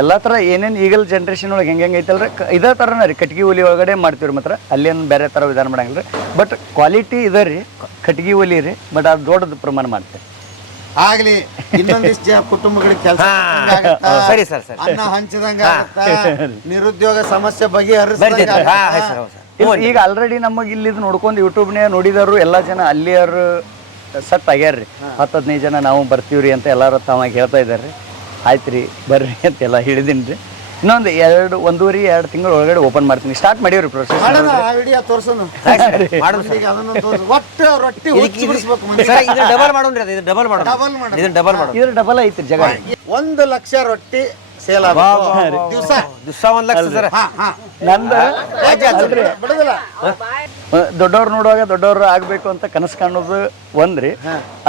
ಎಲ್ಲಾ ತರ ಏನೇನ್ ಈಗಲ್ ಜನರೇಷನ್ ಒಳಗೆ ಹೆಂಗೆ ಐತಲ್ರಿ ಇದೇ ತರನ ರೀ, ಕಟ್ಗಿ ಒಲಿ ಒಳಗಡೆ ಮಾಡ್ತೀವ್ರಿ. ಮಾತ್ರ ಅಲ್ಲೇನು ಬೇರೆ ತರ ವಿಧಾನ ಮಾಡಂಗಿಲ್ರಿ, ಬಟ್ ಕ್ವಾಲಿಟಿ ಇದೆ ರೀ ಕಟ್ಗಿ ಒಲಿ ರೀ, ಬಟ್ ಅದು ದೊಡ್ಡದು ಪ್ರಮಾಣ ಮಾಡ್ತೀವಿ. ಆಗ್ಲಿ ಇನ್ನೊಂದಿಷ್ಟು ಕುಟುಂಬಗಳಿಗೆ ಕೆಲಸ ಸರಿ ಸರ್ ಸರಿ ಅನ್ನ ಹಂಚದಂಗ ನಿರುದ್ಯೋಗ ಸಮಸ್ಯೆ ಬಗೆಹರಿಸಿದಂಗ. ಈಗ ಆಲ್ರೆಡಿ ನಮಗೆ ಇಲ್ಲಿ ನೋಡ್ಕೊಂಡು ಯೂಟ್ಯೂಬ್ನೇ ನೋಡಿದವರು ಎಲ್ಲಾ ಜನ ಅಲ್ಲಿಯವರು ಸಟ್ ಆಗ್ಯಾರ್ರಿ. 10-15 ಜನ ನಾವು ಬರ್ತೀವ್ರಿ ಅಂತ ಎಲ್ಲಾರು ತಾವಾಗಿ ಹೇಳ್ತಾ ಇದಾರ್ರಿ. ಆಯ್ತು ರೀ ಬರ್ರಿ ಅಂತೆಲ್ಲ ಹೇಳಿದೀನಿ ರೀ. ಇನ್ನೊಂದು 1.5-2 ತಿಂಗಳ ಒಳಗಡೆ ಓಪನ್ ಮಾಡ್ತೀನಿ. ಸ್ಟಾರ್ಟ್ ಮಾಡೀವ್ರಿ ಪ್ರೊಸೆಸ್. ವಿಡಿಯೋ ತೋರ್ಸೋನು ಒಟ್ಟು ರೊಟ್ಟಿ ಡಬಲ್ ಮಾಡೋಣ್ರಿ, ಇದು ಡಬಲ್ ಮಾಡೋಣ, ಇದು ಡಬಲ್ ಮಾಡೋಣ, ಇದ್ರ ಡಬಲ್ ಐತ್ರಿ ಜಗ. 1 ಲಕ್ಷ ರೊಟ್ಟಿ ಸೇಲ್ ದಿವಸ 1 ಲಕ್ಷ ಸರ್. ನಂದು ಬಿಡುದಿಲ್ಲ. ದೊಡ್ಡವ್ರು ನೋಡುವಾಗ ದೊಡ್ಡವ್ರು ಆಗ್ಬೇಕು ಅಂತ ಕನಸು ಕಾಣೋದು ಒಂದ್ರಿ.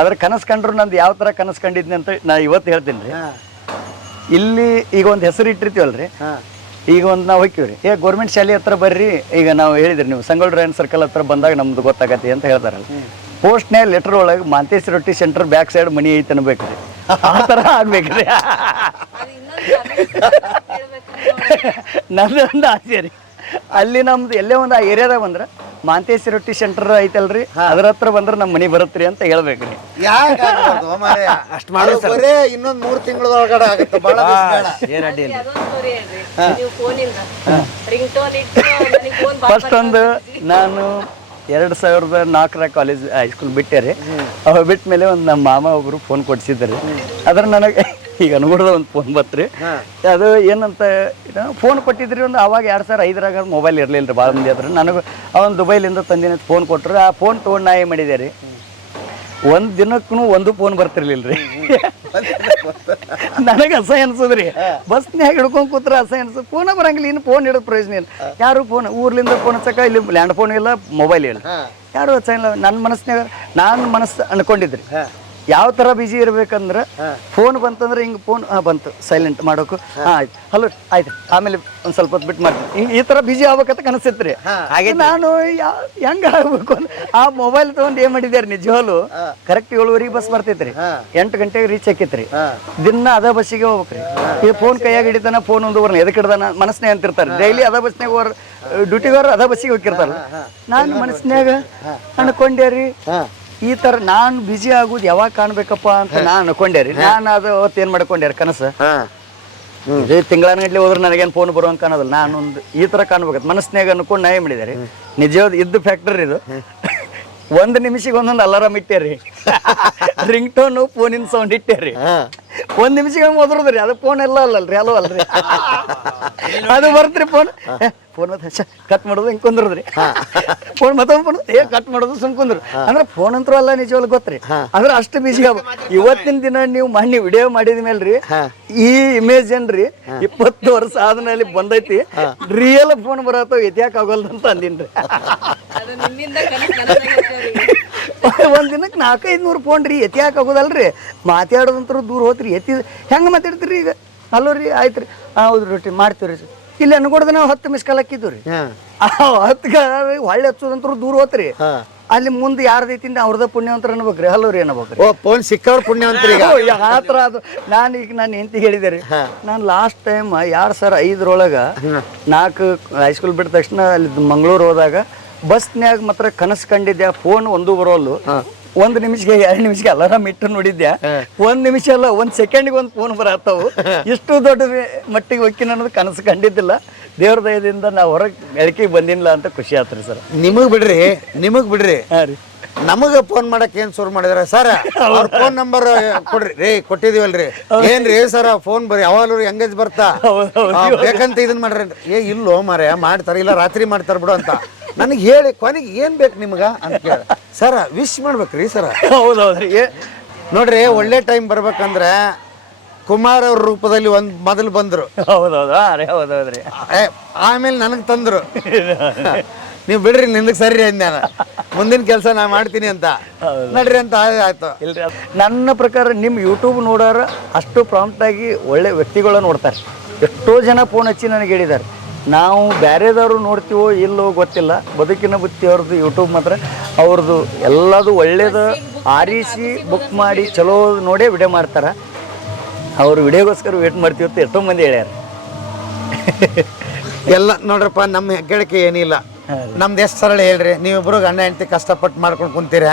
ಅದ್ರ ಕನಸು ಕಂಡ್ರು ನಂದು ಯಾವ ತರ ಕನಸು ಕಂಡಿದ್ನಿ ಅಂತ ನಾ ಇವತ್ತು ಹೇಳ್ತೀನಿ ರೀ. ಇಲ್ಲಿ ಈಗ ಒಂದು ಹೆಸರು ಇಟ್ಟಿರ್ತೀವಲ್ರಿ, ಈಗ ಒಂದು ನಾವು ಹೋಗ್ತೀವ್ರಿ, ಗೌರ್ಮೆಂಟ್ ಶಾಲೆ ಹತ್ರ ಬರ್ರಿ, ಈಗ ನಾವು ಹೇಳಿದ್ರಿ ನೀವು ಸಂಗೊಳ್ಳ ರಾಯಣ್ಣ ಸರ್ಕಲ್ ಹತ್ರ ಬಂದಾಗ ನಮ್ದು ಗೊತ್ತಾಗತ್ತೆ ಅಂತ ಹೇಳ್ತಾರಲ್ಲ. ಪೋಸ್ಟ್ನೇ ಲೆಟರ್ ಒಳಗೆ ಮಾಂತೇಶ್ ರೊಟ್ಟಿ ಸೆಂಟರ್ ಬ್ಯಾಕ್ ಸೈಡ್ ಮನಿ ಐತೆ ಅನ್ಬೇಕ್ರಿ, ಆ ಥರ ಆಗ್ಬೇಕ್ರಿ. ನಂದೊಂದು ಆಸೆ ರೀ, ಅಲ್ಲಿ ನಮ್ದು ಎಲ್ಲೇ ಒಂದು ಆ ಏರಿಯಾದಾಗ ಬಂದ್ರೆ ಮಾಂತೇಶ್ ರೊಟ್ಟಿ ಸೆಂಟರ್ ಐತಲ್ರಿ, ಅದ್ರ ಹತ್ರ ಬಂದ್ರೆ ನಮ್ಮ ಮನಿ ಬರತ್ರಿ ಅಂತ ಹೇಳ್ಬೇಕ್ರಿ. ಅಷ್ಟು ಮಾಡೋದು ಬರೇ ಇನ್ನೊಂದು 3 ತಿಂಗಳೊಳಗಡೆ ಆಗುತ್ತೆ. ಬಹಳ ಏನ್ ಅಡ್ಡಿ ಇಲ್ಲ. ಫಸ್ಟ್ ಒಂದು ನಾನು 2004 ಕಾಲೇಜ್ ಹೈಸ್ಕೂಲ್ ಬಿಟ್ಟೆ ರೀ. ಅವಾಗ ಬಿಟ್ಟ ಮೇಲೆ ಒಂದು ನಮ್ಮ ಮಾಮ ಒಬ್ರು ಫೋನ್ ಕೊಡ್ಸಿದ್ರಿ. ಅದ್ರ ನನಗೆ ಈಗ ಅನುಗುಣದ ಒಂದು ಫೋನ್ ಬತ್ರಿ. ಅದು ಏನಂತ ಫೋನ್ ಕೊಟ್ಟಿದ್ರಿ, ಒಂದು ಅವಾಗ 2005ರಾಗ ಮೊಬೈಲ್ ಇರಲಿಲ್ಲ ರೀ ಭಾಳ ಮಂದಿ ಅದ್ರ. ನನಗೆ ಅವನು ದುಬೈಲಿಂದ ತಂದಿನ ಫೋನ್ ಕೊಟ್ಟರು. ಆ ಫೋನ್ ತೊಗೊಂಡು ನಾ ಏನು ಮಾಡಿದೆ ರೀ, ಒಂದು ದಿನಕ್ಕೂ ಒಂದು ಫೋನ್ ಬರ್ತಿರ್ಲಿಲ್ಲ ರೀ. ನನಗೆ ಅಸಹ್ಯ ಅನ್ಸೋದ್ರಿ, ಬಸ್ನ್ಯಾಗ ಹಿಡ್ಕೊಂಡು ಕೂತ್ರೆ ಅಸಹ್ಯ ಅನ್ಸೋದು. ಫೋನ ಬರಂಗಿಲ್ಲ, ಇನ್ನು ಫೋನ್ ಹಿಡಿದು ಪ್ರಯೋಜನ ಇಲ್ಲ. ಯಾರು ಫೋನ್ ಊರ್ಲಿಂದ ಫೋನ್ ಹಚ್ಚಕ, ಇಲ್ಲಿ ಲ್ಯಾಂಡ್ ಫೋನ್ ಇಲ್ಲ, ಮೊಬೈಲ್ ಇಲ್ಲ, ಯಾರು ಹಚ್ಚ ಇಲ್ಲ. ನನ್ನ ಮನಸ್ಸಿನಾಗ ನಾನು ಮನಸ್ಸು ಅನ್ಕೊಂಡಿದ್ರಿ ಯಾವ ಥರ ಬಿಜಿ ಇರ್ಬೇಕಂದ್ರೆ, ಫೋನ್ ಬಂತಂದ್ರೆ ಹಿಂಗೆ ಫೋನ್ ಬಂತು ಸೈಲೆಂಟ್ ಮಾಡೋಕು, ಆಯ್ತು ಹಲೋ ಆಯ್ತು ಆಮೇಲೆ ಒಂದು ಸ್ವಲ್ಪ ಹೊತ್ತು ಬಿಟ್ಟು ಮಾಡ್ತೀನಿ, ಹಿಂಗೆ ಈ ಥರ ಬಿಜಿ ಆಗ್ಬೇಕಂತ ಕನಸಿತ್ರಿ. ಹಾಗೆ ನಾನು ಹೆಂಗೆ ಆಗ್ಬೇಕು ಅಂತ ಆ ಮೊಬೈಲ್ ತೊಗೊಂಡು ಏನು ಮಾಡಿದ್ಯಾರ ನಿಜವಾಗ್ಲು ಕರೆಕ್ಟ್ 7:30 ಬಸ್ ಬರ್ತೈತ್ರಿ, 8 ಗಂಟೆಗೆ ರೀಚ್ ಆಕೈತ್ರಿ. ದಿನ ಅದ ಬಸ್ಸಿಗೆ ಹೋಗ್ಬೇಕ್ರಿ. ಈ ಫೋನ್ ಕೈಯಾಗ ಹಿಡಿತಾನ, ಫೋನ್ ಒಂದು ಬರ್ನ ಎದಕ್ಕೆ ಹಿಡ್ದಾನ ಮನಸ್ಸಿನಾಗ ಅಂತಿರ್ತಾರೆ. ಡೈಲಿ ಅದ ಬಸ್ನಾಗ ಡ್ಯೂಟಿಗೆ ಅದ ಬಸ್ಸಿಗೆ ಹೋಗಿರ್ತಾರಲ್ಲ. ನಾನು ಮನಸ್ಸಿನಾಗ ಅನ್ಕೊಂಡೆ ರೀ, ಈ ತರ ನಾನು ಬಿಜಿ ಆಗುದು ಯಾವಾಗ ಕಾಣ್ಬೇಕಪ್ಪ ಅಂತ ನಾನು ಅನ್ಕೊಂಡೆ ರೀ. ನಾನು ಅದು ಅವತ್ತು ಏನ್ ಮಾಡ್ಕೊಂಡ್ಯಾರ ಕನಸು, ಇದೇ ತಿಂಗಳಾನ್ಗಡ್ಲಿ ಹೋದ್ರೆ ನನಗೇನು ಫೋನ್ ಬರುವಂಗೆ ಕಾಣೋದಿಲ್ಲ, ನಾನೊಂದು ಈ ತರ ಕಾಣ್ಬೇಕಂತ ಮನಸ್ಸಿನಾಗ ಅನ್ಕೊಂಡು ನಾ ಏನ್ ಮಾಡಿದೆ ರೀ. ನಿಜವಾದ ಇದ್ದು ಫ್ಯಾಕ್ಟರ್ ಇದು. 1 ನಿಮಿಷಕ್ಕೆ ಒಂದೊಂದು ಅಲಾರಾಮ್ ಇಟ್ಟೇರಿ, ರಿಂಗ್ ಟೋನು ಫೋನಿನ ಸೌಂಡ್ ಇಟ್ಟೇರಿ. 1 ನಿಮಿಷಕ್ಕೆ ಓದ್ರದ್ರಿ, ಅದು ಫೋನ್ ಎಲ್ಲ ಅಲ್ಲಲ್ರಿ, ಅಲೋ ಅಲ್ರಿ, ಅದು ಬರ್ತ್ರಿ ಫೋನ್ ಫೋನ್ ಮತ್ತೆ ಕಟ್ ಮಾಡೋದು ಹಿಂಗೆ ಕುಂದ್ರದ್ರಿ. ಫೋನ್ ಮತ್ತೊಂದು ಫೋನ್ ಕಟ್ ಮಾಡೋದು ಸುಮ್ ಕುಂದ್ರು. ಅಂದ್ರೆ ಫೋನ್ ಅಂತೂ ಅಲ್ಲ ನಿಜವಾಗ್ಲೂ ಗೊತ್ತ್ರಿ, ಅಂದ್ರೆ ಅಷ್ಟು ಬಿಸಿ ಆಗ. ಇವತ್ತಿನ ದಿನ ನೀವು ಮೊನ್ನೆ ವಿಡಿಯೋ ಮಾಡಿದ ಮೇಲ್ರಿ ಈ ಇಮೇಜ್ ಏನ್ರಿ 20 ವರ್ಷ ಆದ್ಮೇಲೆ ಬಂದೈತಿ, ರಿಯಲ್ ಫೋನ್ ಬರತ್ತವ ಎತ್ಯಾಕ ಆಗೋಲ್ದು ಅಂತ ಅಂದಿನ್ರಿ. ಒಂದ್ ದಿನಕ್ಕೆ 400-500 ಫೋನ್ ರೀ ಎತ್ಯಾಕ ಆಗೋದಲ್ರಿ. ಮಾತಾಡೋದಂತ್ರ ದೂರ ಹೋತ್ರಿ, ಎತ್ತಿ ಹೆಂಗ ಮಾತಾಡ್ತೀರಿ ಈಗ ಹಲೋ ರೀ ಆಯ್ತು ರೀ ಹೌದು ರೊಟ್ಟಿ ಮಾಡ್ತೀವಿ ರೀ ಇಲ್ಲಿ ಅನ್ಕೊಡ್ದೆ ನಾವು 10 ಮಿಸ್ ಕಾಲ್ ಹಾಕಿದ್ವಿ ರೀ 10 ಹೊಳ್ಳಿ ಹಚ್ಚೋದಂತರೂ ದೂರ ಹೋತ್ರಿ ಅಲ್ಲಿ ಮುಂದೆ ಯಾರ್ದೈತಿಂದ ಅವ್ರದ ಪುಣ್ಯವಂತರ ಅನ್ಬೇಕ್ರಿ ಹಲೋ ರೀ ಅನ್ಬೇಕ್ರಿ. ಓ ಫೋನ್ ಸಿಕ್ಕವ್ರ ಪುಣ್ಯವಂತರಿಗೆ ಆ ಥರ ಅದು ನಾನು ಹೆಂಡತಿ ಹೇಳಿದೆ ರೀ ನಾನು ಲಾಸ್ಟ್ ಟೈಮ್ 2005 4 ಹೈಸ್ಕೂಲ್ ಬಿಟ್ಟ ತಕ್ಷಣ ಅಲ್ಲಿ ಮಂಗಳೂರು ಹೋದಾಗ ಬಸ್ನ್ಯಾಗ ಮಾತ್ರ ಕನಸು ಕಂಡಿದ್ದೆ ಫೋನ್ ಒಂದು ಬರೋಲ್ಲು 1 ನಿಮಿಷಕ್ಕೆ 2 ನಿಮಿಷಕ್ಕೆ ಅಲಾರಾಮ್ ಇಟ್ಟು ನೋಡಿದ್ದೆ 1 ನಿಮಿಷ ಅಲ್ಲ 1 ಸೆಕೆಂಡ್ಗೆ ಒಂದು ಫೋನ್ ಬರತ್ತವು ಇಷ್ಟು ದೊಡ್ಡ ಮಟ್ಟಿಗೆ ಹೊಕ್ಕಿನ ಅನ್ನೋದು ಕನಸು ಕಂಡಿದ್ದಿಲ್ಲ. ದೇವ್ರ ದಯದಿಂದ ನಾವು ಹೊರಗೆ ಎಳಕಿಗೆ ಬಂದಿಲ್ಲ ಅಂತ ಖುಷಿ ಆತ್ರಿ ಸರ್. ನಿಮಗ್ ಬಿಡ್ರಿ ನಮಗ ಫೋನ್ ಮಾಡಕ್ ಏನ್ ಶುರು ಮಾಡಿದಾರೆ ಸರ್ ಅವ್ರ ಫೋನ್ ನಂಬರ್ ಕೊಡ್ರಿ ರೀ ಕೊಟ್ಟಿದೀವಲ್ರಿ ಏನ್ರಿ ಸರ್ ಫೋನ್ ಬರ್ರಿ ಯಾವಾಗ್ಲೂ ಎಂಗೇಜ್ ಬರ್ತಾ ಬೇಕಂತ ಇದನ್ ಮಾಡ್ರಿ ಇಲ್ಲೋ ಮಾರ್ಯ ಮಾಡ್ತಾರ ಇಲ್ಲ ರಾತ್ರಿ ಮಾಡ್ತಾರ ಬಿಡು ಅಂತ ನನಗೆ ಹೇಳಿ ಕೊನೆಗೆ ಏನ್ ಬೇಕು ನಿಮ್ಗ ಅಂತ ಕೇಳ ಸರ ವಿಶ್ ಮಾಡ್ಬೇಕ್ರಿ ಸರ. ಹೌದೌದ್ರಿ ನೋಡ್ರಿ ಒಳ್ಳೆ ಟೈಮ್ ಬರ್ಬೇಕಂದ್ರೆ ಕುಮಾರ್ ಅವ್ರ ರೂಪದಲ್ಲಿ ಮೊದಲು ಬಂದ್ರು. ಹೌದೌದ್ರಿ ಆಮೇಲೆ ನನಗ್ ತಂದ್ರು ನೀವು ಬಿಡ್ರಿ ನಿಂದಕ್ಕೆ ಸರಿ ಅಂದ್ಯಾನ ಮುಂದಿನ ಕೆಲಸ ನಾ ಮಾಡ್ತೀನಿ ಅಂತ ನಡ್ರಿ ಅಂತ ಆಯ್ತು. ಇಲ್ರಿ ನನ್ನ ಪ್ರಕಾರ ನಿಮ್ಮ ಯೂಟ್ಯೂಬ್ ನೋಡೋರು ಅಷ್ಟು ಪ್ರಾಂಪ್ಟ್ ಆಗಿ ಒಳ್ಳೆ ವ್ಯಕ್ತಿಗಳನ್ನ ನೋಡ್ತಾರೆ. ಎಷ್ಟೋ ಜನ ಫೋನ್ ಹಚ್ಚಿ ನನಗೆ ಹೇಳಿದ್ದಾರೆ ನಾವು ಬೇರೆದವರು ನೋಡ್ತೀವೋ ಇಲ್ಲೋ ಗೊತ್ತಿಲ್ಲ ಬದುಕಿನ ಬುತ್ತಿ ಅವ್ರದ್ದು ಯೂಟ್ಯೂಬ್ ಮಾತ್ರ ಅವ್ರದ್ದು ಎಲ್ಲದು ಒಳ್ಳೇದು ಆರಿಸಿ ಬುಕ್ ಮಾಡಿ ಚಲೋ ನೋಡೇ ವಿಡಿಯೋ ಮಾಡ್ತಾರೆ. ಅವ್ರು ವಿಡಿಯೋಗೋಸ್ಕರ ವೇಟ್ ಮಾಡ್ತೀವಿ ಅಂತ ಎಷ್ಟೋ ಮಂದಿ ಹೇಳ್ಯಾರ. ಎಲ್ಲ ನೋಡ್ರಪ್ಪ ನಮ್ಮ ಹೆಗ್ಗಳಿಕೆ ಏನಿಲ್ಲ ನಮ್ದು ಎಷ್ಟು ಸರಳ ಹೇಳ್ರಿ ನೀವಿಬ್ರು ಗಂಡ ಹೆಂಡತಿ ಕಷ್ಟಪಟ್ಟು ಮಾಡ್ಕೊಂಡು ಕುಂತೀರ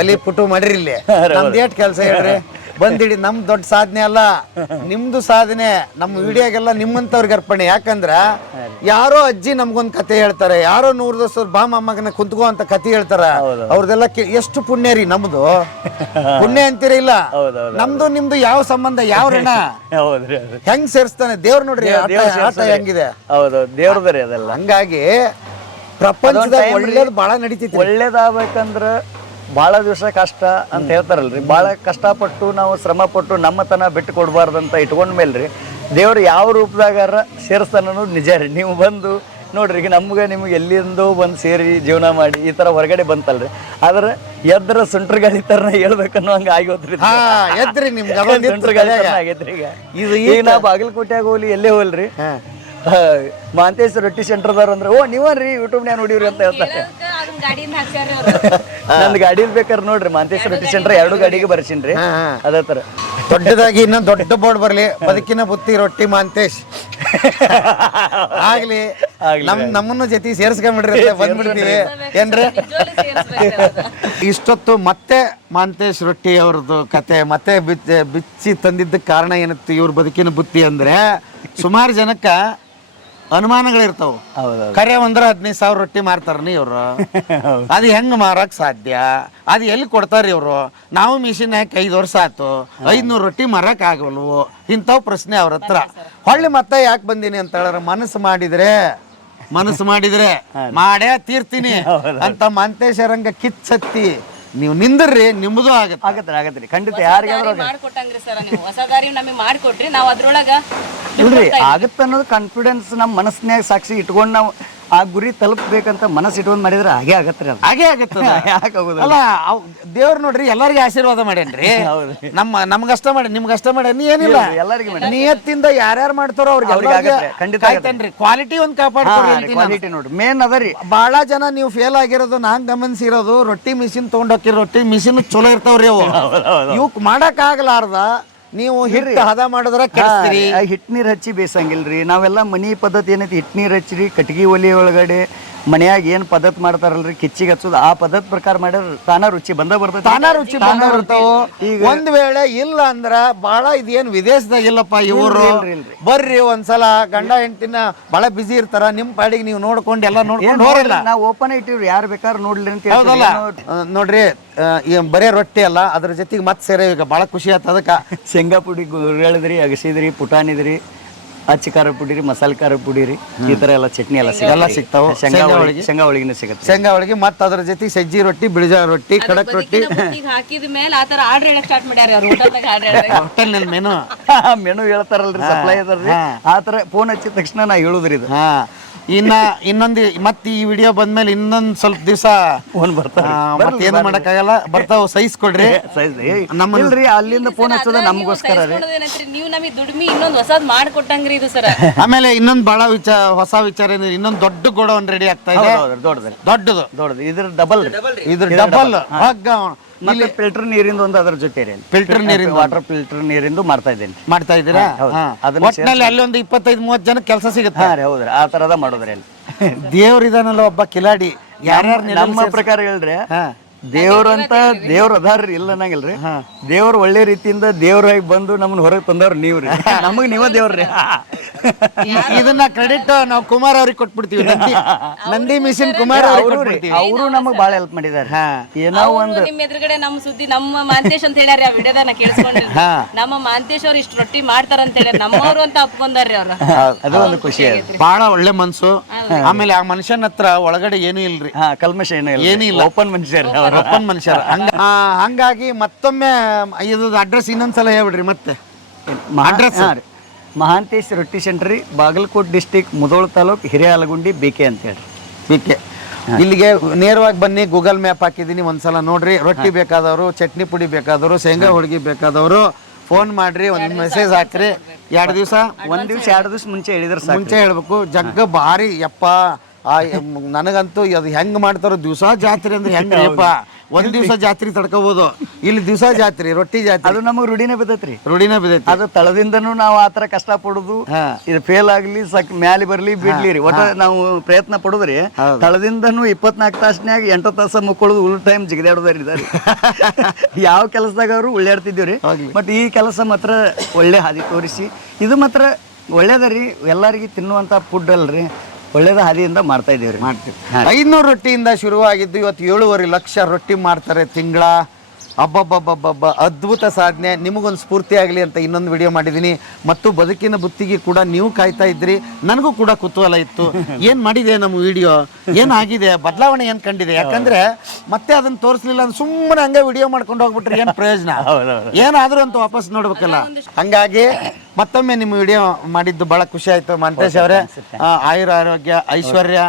ಒಲಿ ಪುಟು ಮಾಡಿರಿ ಇಲ್ಲಿ ನಮ್ದು ಏಟ್ ಕೆಲಸ ಹೇಳ್ರಿ ಬಂದಿಡಿ ನಮ್ ದೊಡ್ಡ ಸಾಧನೆ ಅಲ್ಲ ನಿಮ್ದು ಸಾಧನೆ ನಮ್ಮ ವಿಡಿಯೋಗೆಲ್ಲ ನಿಮ್ಮಂತವ್ರಿಗೆ ಅರ್ಪಣೆ. ಯಾಕಂದ್ರ ಯಾರೋ ಅಜ್ಜಿ ನಮ್ಗೊಂದ್ ಕತೆ ಹೇಳ್ತಾರೆ ಯಾರೋ 100 ವರ್ಷ ಬಾಮಮ್ಮಗನ ಕುಂತ್ಕೋ ಅಂತ ಕತೆ ಹೇಳ್ತಾರ ಅವ್ರದೆಲ್ಲ ಎಷ್ಟು ಪುಣ್ಯ ರೀ ನಮ್ದು ಪುಣ್ಯ ಅಂತೀರ ಇಲ್ಲ ನಮ್ದು ನಿಮ್ದು ಯಾವ ಸಂಬಂಧ ಯಾವ ಋಣ ಹೆಂಗ್ ಸೇರಿಸ್ತಾನೆ ದೇವ್ರ ನೋಡ್ರಿ ಆಟ ಹೆಂಗಿದೆ ದೇವ್ರದ್ರಿ ಅದೆಲ್ಲ. ಹಂಗಾಗಿ ಪ್ರಪಂಚದಾಗ ಒಳ್ಳೇದು ಬಹಳ ನಡೀತೈತಿ. ಒಳ್ಳೇದಾಗಬೇಕಂದ್ರ ಭಾಳ ದಿವಸ ಕಷ್ಟ ಅಂತ ಹೇಳ್ತಾರಲ್ರಿ ಭಾಳ ಕಷ್ಟಪಟ್ಟು ನಾವು ಶ್ರಮ ಪಟ್ಟು ನಮ್ಮತನ ಬಿಟ್ಟು ಕೊಡಬಾರ್ದಂತ ಇಟ್ಕೊಂಡ ಮೇಲೆ ರೀ ದೇವ್ರು ಯಾವ ರೂಪದಾಗಾರ ಸೇರಿಸ್ತಾನ ಅನ್ನೋದು ನಿಜ ರೀ. ನೀವು ಬಂದು ನೋಡ್ರಿ ಈಗ ನಿಮ್ಗೆ ಎಲ್ಲಿಂದೋ ಬಂದು ಸೇರಿ ಜೀವನ ಮಾಡಿ ಈ ಥರ ಹೊರಗಡೆ ಬಂತಲ್ರಿ ಆದ್ರೆ ಎದ್ರ ಸುಂಟ್ರ ಗಾಳಿ ಥರನ ಹೇಳ್ಬೇಕನ್ನೋ ಹಂಗೆ ಆಗೋದ್ರಿ ಎದ್ರಿ ನಿಮ್ಗೆ ಸುಂಟ್ರ ಗಾಳಿ ಥರನ ಆಗೈತ್ರಿ. ಈಗ ನಾ ಬಾಗಲಕೋಟೆಯಾಗ ಹೋಗ್ಲಿ ಎಲ್ಲೇ ಹೋಲ್ರಿ ಮಾಂತೇಶ್ ರೊಟ್ಟಿ ಸೆಂಟರ್ದವ್ರು ಅಂದ್ರೆ ಓ ನೀವನ್ರಿ ಯೂಟ್ಯೂಬ್ನ್ಯಾಗ ನೋಡಿವ್ರಿ ಅಂತ ಹೇಳ್ತಾರೆ. ನಂದು ಗಾಡಿ ಬೇಕಾರೆ ನೋಡ್ರಿ ಮಾಂತೇಶ್ ರೊಟ್ಟಿ ಸೆಂಟರ್ 2 ಗಾಡಿಗೆ ಬರ್ಸಿನ್ರಿ ಅದೇ ತರ ದೊಡ್ಡದಾಗಿ ಇನ್ನೊಂದು ದೊಡ್ಡ ಬೋರ್ಡ್ ಬರ್ಲಿ ಬದುಕಿನ ಬುತ್ತಿ ರೊಟ್ಟಿ ಮಾಂತೇಶ್ ಆಗ್ಲಿ ನಮ್ಮನ್ನು ಜೊತೆ ಸೇರ್ಸ್ಕೊಂಡ್ಬಿಡ್ರಿ ಬಂದ್ಬಿಡ್ತೀವಿ ಏನ್ರಿ. ಇಷ್ಟೊತ್ತು ಮತ್ತೆ ಮಾಂತೇಶ್ ರೊಟ್ಟಿ ಅವ್ರದ್ದು ಕತೆ ಮತ್ತೆ ಬಿಚ್ಚಿ ತಂದಿದ್ದ ಕಾರಣ ಏನಿತ್ತು ಇವ್ರ ಬದುಕಿನ ಬುತ್ತಿ ಅಂದ್ರೆ ಸುಮಾರು ಜನಕ್ಕ ಅನುಮಾನಗಳಿರ್ತಾವ ಕರೆ 15,000 ರೊಟ್ಟಿ ಮಾರ್ತಾರನಿ ಇವ್ರು ಅದು ಹೆಂಗ್ ಮಾರಕ್ ಸಾಧ್ಯ ಅದು ಎಲ್ಲಿ ಕೊಡ್ತಾರ ಇವ್ರು ನಾವು ಮಿಷಿನ್ ಹಾಕಿ 5 ವರ್ಷ ಆಯ್ತು 500 ರೊಟ್ಟಿ ಮಾರಕ್ ಆಗಲ್ವು ಇಂಥವ್ ಪ್ರಶ್ನೆ ಅವ್ರ ಹತ್ರ. ಹೊಳ್ಳಿ ಮತ್ತೆ ಯಾಕೆ ಬಂದೀನಿ ಅಂತ ಹೇಳಿದ್ರೆ ಮನಸ್ಸು ಮಾಡಿದ್ರೆ ಮಾಡೇ ತೀರ್ತೀನಿ ಅಂತ ಮಾಂತೇಶರಂಗ ಕಿಚ್ಚತ್ತಿ ನೀವು ನಿಂದ್ರಿ ನಿಮ್ದು ಆಗತ್ರಿ ಖಂಡಿತ ಯಾರಿಗಾದ್ರೂ ಮಾಡ್ಕೊಟ್ಟಂಗ್ರಿ ಸರ್ ನೀವು ಹೊಸ ದಾರಿ ನಮಗೆ ಮಾಡ್ಕೊಟ್ರಿ ನಾವು ಅದ್ರೊಳಗ ಇಲ್ರಿ ಆಗತ್ತ ಅನ್ನೋದು ಕಾನ್ಫಿಡೆನ್ಸ್ ನಮ್ಮ ಮನಸ್ಸಿನಾಗ ಸಾಕ್ಷಿ ಇಟ್ಕೊಂಡು ನಾವು ಆ ಗುರಿ ತಲುಪಬೇಕಂತ ಮನಸ್ಸು ಇಟ್ಕೊಂಡ್ ಮಾಡಿದ್ರೆ ಹಾಗೆ ಆಗತ್ರಿ ಅದು ಹಾಗೆ ಆಗತ್ತ ಅಲ್ಲ ದೇವ್ರು ನೋಡ್ರಿ ಎಲ್ಲರಿಗೂ ಆಶೀರ್ವಾದ ಮಾಡೇನ್ರಿ ನಮ್ಗಷ್ಟ ಮಾಡಿ ನಿಮ್ಗಷ್ಟ ಮಾಡಿ ನೀ ಏನಿಲ್ಲ ಎಲ್ಲರಿಗೂ ನಿಯತ್ತಿಂದ ಯಾರ್ಯಾರು ಮಾಡ್ತಾರೋ ಅವ್ರಿಗೆ ಖಂಡಿತ ಕ್ವಾಲಿಟಿ ಒಂದ್ ಕಾಪಾಡ್ಕೊಡ್ರಿ ಕ್ವಾಲಿಟಿ ನೋಡ್ರಿ ಮೇನ್ ಅದರಿ. ಬಹಳ ಜನ ನೀವು ಫೇಲ್ ಆಗಿರೋದು ನಾನ್ ಗಮನಿಸಿರೋದು ರೊಟ್ಟಿ ಮಿಷಿನ್ ತಗೊಂಡೋಗಿರೋ ರೊಟ್ಟಿ ಮಿಷಿನ್ ಚಲೋ ಇರ್ತಾವ್ರಿ ಅವು ಇವಕ್ ಮಾಡಕ್ ಆಗಲಾರ್ದ ನೀವು ಹಿಟ್ಟು ಹದ ಮಾಡಿದ್ರೆ ಕೆಡಿಸ್ತೀರಿ. ಹಿಟ್ ನೀರ್ ಹಚ್ಚಿ ಬೇಸಂಗಿಲ್ರಿ ನಾವೆಲ್ಲ ಮನಿ ಪದ್ಧತಿ ಏನೈತಿ ಹಿಟ್ ನೀರ್ ಹಚ್ಚಿರಿ ಕಟ್ಗಿ ಒಲಿ ಒಳಗಡೆ ಮನ್ಯಾಗ ಏನ್ ಪದ್ಧತಿ ಮಾಡ್ತಾರಲ್ರಿ ಕಿಚ್ಚಿಗೆ ಹಚ್ಚೋದು ಆ ಪದ್ಧತಿ ಪ್ರಕಾರ ಮಾಡಿದ್ರೆ ತಾನ ರುಚಿ ಬರ್ತಾವ. ಒಂದ್ ವೇಳೆ ಇಲ್ಲ ಅಂದ್ರ ಬಹಳ ಇದೇನ್ ವಿದೇಶದಾಗಿಲ್ಲಪ್ಪ ಇವರು ಬರ್ರಿ ಒಂದ್ಸಲ ಗಂಡ ಹೆಂಡತಿನ ಬಹಳ ಬಿಸಿ ಇರ್ತಾರ ನಿಮ್ ಪಾಡಿಗೆ ನೀವು ನೋಡ್ಕೊಂಡು ಎಲ್ಲ ನೋಡ್ಕೊಂಡು ಹೋರಲ್ಲ ನಾವು ಓಪನ್ ಇಟ್ಟಿವ್ರಿ ಯಾರು ಬೇಕಾದ್ರೂ ನೋಡ್ಲಿ ಅಂತ ನೋಡ್ರಿ ಬರೇ ರೊಟ್ಟಿ ಅಲ್ಲ ಅದ್ರ ಜೊತೆಗೆ ಮತ್ ಸೇರೆ ಈಗ ಬಹಳ ಖುಷಿ ಆಯ್ತು. ಅದಕ್ಕ ಶೇಂಗಾ ಪುಡಿ ಹೇಳಿದ್ರಿ ಅಗಸಿದ್ರಿ ಪುಟಾಣಿದ್ರಿ ಅಚ್ಚ ಖಾರ ಪುಡಿ ರೀ ಮಸಾಲೆ ಖಾರ ಪುಡಿ ರೀ ಈ ತರ ಎಲ್ಲ ಚಟ್ನಿ ಎಲ್ಲ ಸಿಗ್ತಾವ. ಶೇಂಗಾ ಹೋಳಿಗೆ ಸಿಗುತ್ತೆ ಶೇಂಗಾ ಹೋಳಿಗೆ ಮತ್ತ ಅದ್ರ ಜೊತೆ ಸಜ್ಜಿ ರೊಟ್ಟಿ ಬಿಳಿಜಾಳ ರೊಟ್ಟಿ ಕಡಕ್ ರೊಟ್ಟಿ ಹಾಕಿದ ಮೇಲೆ ಆತರ ಆರ್ಡರ್ ಹೇಳಕ್ ಸ್ಟಾರ್ಟ್ ಮಾಡ್ಯಾರ ಹೋಟೆಲ್ ಮೆನು ಮೆನು ಹೇಳ್ತಾರಲ್ರಿ ಸಪ್ಲೈ ಅದಾರ್ರಿ ಆ ತರ ಫೋನ್ ಹಚ್ಚಿದ ತಕ್ಷಣ ನಾ ಹೇಳುದ್ರಿ ಇದು ಇನ್ನೊಂದು ಮತ್ತೆ ಈ ವಿಡಿಯೋ ಬಂದ್ಮೇಲೆ ಇನ್ನೊಂದ್ ಸ್ವಲ್ಪ ದಿವಸ ಫೋನ್ ಬರ್ತಾರೆ ಮತ್ತೆ ಏನು ಮಾಡಕ್ಕಾಗಲ್ಲ, ಬರ್ತಾವ, ಸಹಿಸ್ಕೊಡ್ರಿ. ನಮ್ಮ ಇಲ್ರಿ ಅಲ್ಲಿಂದ ಫೋನ್ ಹಚ್ಚೋದ ನಮಗೋಸ್ಕರ ರೀ. ನೀವು ನಮಗೆ ದುಡ್ಮಿ ಇನ್ನೊಂದು ಹೊಸದ್ ಮಾಡ್ಕೊಟ್ಟಂಗ್ರಿ ಇದು ಸರ್. ಆಮೇಲೆ ಇನ್ನೊಂದು ಬಹಳ ಹೊಸ ವಿಚಾರ ಅಂದ್ರೆ ಇನ್ನೊಂದು ದೊಡ್ಡ ಗೋಡೌನ್ ರೆಡಿ ಆಗ್ತಾ ಇದೆ. ದೊಡ್ಡದು ಇದ್ರ ಡಬಲ್ ಇದ್ರ ಡಬಲ್ ಮತ್ತೆ ಫಿಲ್ಟರ್ ನೀರಿಂದು ಒಂದು ಅದ್ರ ಜೊತೆ ರೀ. ಫಿಲ್ಟರ್ ನೀರಿಂದ ವಾಟರ್ ಫಿಲ್ಟರ್ ನೀರಿಂದು ಮಾಡ್ತಾ ಇದ್ದೇನೆ. ಮಾಡ್ತಾ ಇದ್ದೀರಾ? ಒಟ್ಟಿನಲ್ಲಿ ಅಲ್ಲಿ ಒಂದು 25-30 ಜನ ಕೆಲಸ ಸಿಗುತ್ತೆ. ಹಾ ರೀ, ಹೌದ್ರಿ, ಆ ತರದ ಮಾಡೋದ್ರಿ ಅಲ್ಲಿ. ದೇವ್ರಿದಾನಲ್ಲ ಒಬ್ಬ ಕಿಲಾಡಿ. ನಮ್ಮ ಪ್ರಕಾರ ಹೇಳ್ರಿ, ದೇವ್ರಂತ ದೇವ್ರ ಅದಾರ್ರಿ, ಇಲ್ಲ ಅನ್ನಂಗಿಲ್ರಿ. ದೇವ್ರ ಒಳ್ಳೆ ರೀತಿಯಿಂದ ದೇವ್ರಾಗಿ ಬಂದು ನಮ್ಮನ್ನ ಹೊರಗೆ ತಂದವ್ರು ನೀವ್ರಿ. ನಮಗ್ ನೀವ ದೇವ್ರಿ. ಇದನ್ನ ಕ್ರೆಡಿಟ್ ನಾವು ಕುಮಾರ್ ಅವ್ರಿಗೆ ಕೊಟ್ಬಿಡ್ತೀವಿ. ನಂದಿ ಮಿಷನ್ ಕುಮಾರ್ ಅವರು ನಮಗ್ ಬಾಳ ಹೆಲ್ಪ್ ಮಾಡಿದಾರೆ. ಏನೋ ಒಂದು ನಿಮ್ ಎದುರುಗಡೆ ನಮ್ಮ ಸುದ್ದಿ ನಮ್ಮ ಮಾಂತೇಶ್ ಅಂತ ಹೇಳ್ಯಾರ, ಆ ವಿಡಿಯೋದ ನಾ ಕೇಳಿಸ್ಕೊಂಡಿದ್ದೆ. ನಮ್ಮ ಮಾಂತೇಶ್ ಅವ್ರು ಇಷ್ಟು ರೊಟ್ಟಿ ಮಾಡ್ತಾರ ಅಂತ ಹೇಳಿ ನಮ್ಮವ್ರು ಅಂತ ಒಪ್ಕೊಂಡಾರ್ರಿ ಅವ್ರ. ಅದು ಒಂದು ಖುಷಿ ಆಯ್ತು. ಬಹಳ ಒಳ್ಳೆ ಮನ್ಸು. ಆಮೇಲೆ ಆ ಮನುಷ್ಯನ ಹತ್ರ ಒಳಗಡೆ ಏನೂ ಇಲ್ರಿ, ಕಲ್ಮಶ ಏನಿಲ್ಲ, ಓಪನ್ ಮನುಷ್ಯರು. ಓಪನ್ ಮನುಷ್ಯರು. ಹಂಗಾಗಿ ಮತ್ತೊಮ್ಮೆ ಇದು ಅಡ್ರೆಸ್ ಇನ್ನೊಂದ್ಸಲ ಹೇಳ್ಬಿಡ್ರಿ ಮತ್ತೆ. Address Mahantesh Rotti centre, Bagalkot district, Mudhol taluk, Hirehalagundi, BK ಅಂತ ಹೇಳಿ. ಬಿಕೆ ಇಲ್ಲಿಗೆ ನೇರವಾಗಿ ಬನ್ನಿ. ಗೂಗಲ್ ಮ್ಯಾಪ್ ಹಾಕಿದ್ದೀನಿ, ಒಂದ್ಸಲ ನೋಡ್ರಿ. ರೊಟ್ಟಿ ಬೇಕಾದವರು, ಚಟ್ನಿ ಪುಡಿ ಬೇಕಾದವರು, ಶೇಂಗಾ ಹೋಳಿಗೆ ಬೇಕಾದವರು ಫೋನ್ ಮಾಡ್ರಿ, ಒಂದು ಮೆಸೇಜ್ ಹಾಕ್ರಿ. 2 ದಿವಸ 2 ದಿವಸ ಮುಂಚೆ ಹೇಳಿದ್ರೆ ಮುಂಚೆ ಹೇಳ್ಬೇಕು. ಜಗ್ಗ ಭಾರಿ ಯಪ್ಪ. ನನಗಂತೂ ಅದು ಹೆಂಗ್ ಮಾಡ್ತಾರೋ, ದಿವಸ ಜಾತ್ರೆ ಅಂದ್ರೆ ಹೆಂಗಪ್ಪ. ಒಂದ್ ದಿವಸ ಜಾತ್ರೆ ತಡ್ಕೋಬಹುದು, ಇಲ್ಲಿ ದಿವಸ ಜಾತ್ರೆ, ರೊಟ್ಟಿ ಜಾತ್ರೆ. ಅದು ನಮಗ್ ರೂಢಿನೇ ಬಿದ್ದೈತ್ರಿ. ಬಿದ್ದೈತಿ. ಅದು ತಳದಿಂದನೂ ನಾವು ಆತರ ಕಷ್ಟ ಪಡುದು, ಇದು ಫೇಲ್ ಆಗ್ಲಿ ಮ್ಯಾಲಿ ಬರ್ಲಿ ಬಿಡ್ಲಿ ಒಟ್ಟ ನಾವು ಪ್ರಯತ್ನ ಪಡುದ್ರಿ. ತಳದಿಂದನೂ 24 ತಾಸ್ನ್ಯಾಗ 8 ತಾಸ ಮುಕ್ಕೊಳ್ಳೋದು, ಉಳ್ ಟೈಮ್ ಜಿಗಿದಾಡೋದಾರಿ ಇದಾರೆ. ಯಾವ ಕೆಲಸದಾಗ ಅವರು ಉಳ್ಳಾಡ್ತಿದ್ದೀವ್ರಿ. ಬಟ್ ಈ ಕೆಲಸ ಮಾತ್ರ ಒಳ್ಳೆ ಹಾದಿ ತೋರಿಸಿ, ಇದು ಮಾತ್ರ ಒಳ್ಳೇದರಿ. ಎಲ್ಲರಿಗೆ ತಿನ್ನುವಂತ ಫುಡ್ ಅಲ್ರಿ, ಒಳ್ಳೇದ ಹಾದಿಯಿಂದ ಮಾಡ್ತಾ ಇದ್ದೀವ್ರಿ. 500 ರೊಟ್ಟಿಯಿಂದ ಶುರುವಾಗಿದ್ದು ಇವತ್ತು 7.5 ಲಕ್ಷ ರೊಟ್ಟಿ ಮಾಡ್ತಾರೆ ತಿಂಗಳ. ಅಬ್ಬಬ್ಬಬ್ಬಬ್ಬ, ಅದ್ಭುತ ಸಾಧನೆ. ನಿಮಗೊಂದು ಸ್ಫೂರ್ತಿ ಆಗಲಿ ಅಂತ ಇನ್ನೊಂದು ವಿಡಿಯೋ ಮಾಡಿದ್ದೀನಿ. ಮತ್ತು ಬದುಕಿನ ಬುತ್ತಿಗೆ ಕೂಡ ನೀವು ಕಾಯ್ತಾ ಇದ್ರಿ, ನನಗೂ ಕೂಡ ಕುತೂಹಲ ಇತ್ತು. ಏನು ಮಾಡಿದೆ ನಮ್ಮ ವಿಡಿಯೋ, ಏನಾಗಿದೆ, ಬದಲಾವಣೆ ಏನು ಕಂಡಿದೆ. ಯಾಕಂದ್ರೆ ಮತ್ತೆ ಅದನ್ನ ತೋರಿಸ್ಲಿಲ್ಲ ಅಂದ್ರೆ ಸುಮ್ಮನೆ ಹಂಗೆ ವಿಡಿಯೋ ಮಾಡ್ಕೊಂಡು ಹೋಗ್ಬಿಟ್ರೆ ಏನು ಪ್ರಯೋಜನ, ಏನಾದರೂ ಅಂತ ವಾಪಸ್ ನೋಡ್ಬೇಕಲ್ಲ. ಹಂಗಾಗಿ ಮತ್ತೊಮ್ಮೆ ನಿಮ್ಮ ವಿಡಿಯೋ ಮಾಡಿದ್ದು ಬಹಳ ಖುಷಿ ಆಯ್ತು ಮಂತೇಶ್ ಅವರೇ. ಆಯುರ ಆರೋಗ್ಯ ಐಶ್ವರ್ಯ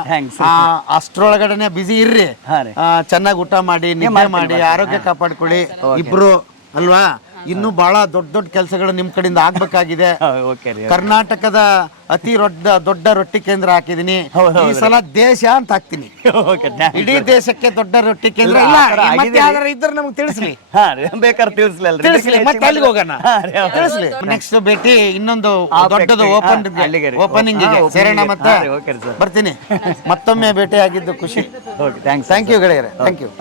ಅಷ್ಟ್ರೊಳಗಡೆನೆ ಬಿಸಿ ಇರ್ರಿ. ಚೆನ್ನಾಗಿ ಊಟ ಮಾಡಿ, ನಿದ್ದೆ ಮಾಡಿ, ಆರೋಗ್ಯ ಕಾಪಾಡ್ಕೊಳ್ಳಿ ಇಬ್ರು, ಅಲ್ವಾ? ಇನ್ನು ಬಹಳ ದೊಡ್ಡ ಕೆಲಸಗಳು ನಿಮ್ ಕಡೆಯಿಂದ ಆಗ್ಬೇಕಾಗಿದೆ. ಕರ್ನಾಟಕದ ಅತಿ ದೊಡ್ಡ ರೊಟ್ಟಿ ಕೇಂದ್ರ ಹಾಕಿದೀನಿ. ಈ ಸಲ ದೇಶ ಅಂತ ಹಾಕ್ತೀನಿ. ಇಡೀ ದೇಶಕ್ಕೆ ದೊಡ್ಡ ರೊಟ್ಟಿ ಕೇಂದ್ರ ಇದ್ರೆ ನಮ್ಗೆ ತಿಳಿಸ್ಲಿ, ಬೇಕಾದ್ರೆ ತಿಳಿಸ್ಲಿ, ಮತ್ತೆ ಅಲ್ಲಿಗೆ ಹೋಗೋಣ, ತಿಳಿಸ್ಲಿ. ನೆಕ್ಸ್ಟ್ ಭೇಟಿ ಇನ್ನೊಂದು ದೊಡ್ಡದು ಓಪನಿಂಗ್ ಸೇರೋಣ. ಮತ್ತೆ ಬರ್ತೀನಿ. ಮತ್ತೊಮ್ಮೆ ಭೇಟಿ ಆಗಿದ್ದು ಖುಷಿ. ಥ್ಯಾಂಕ್ ಯು ಗೆಳೆಯರೆ. Thank you.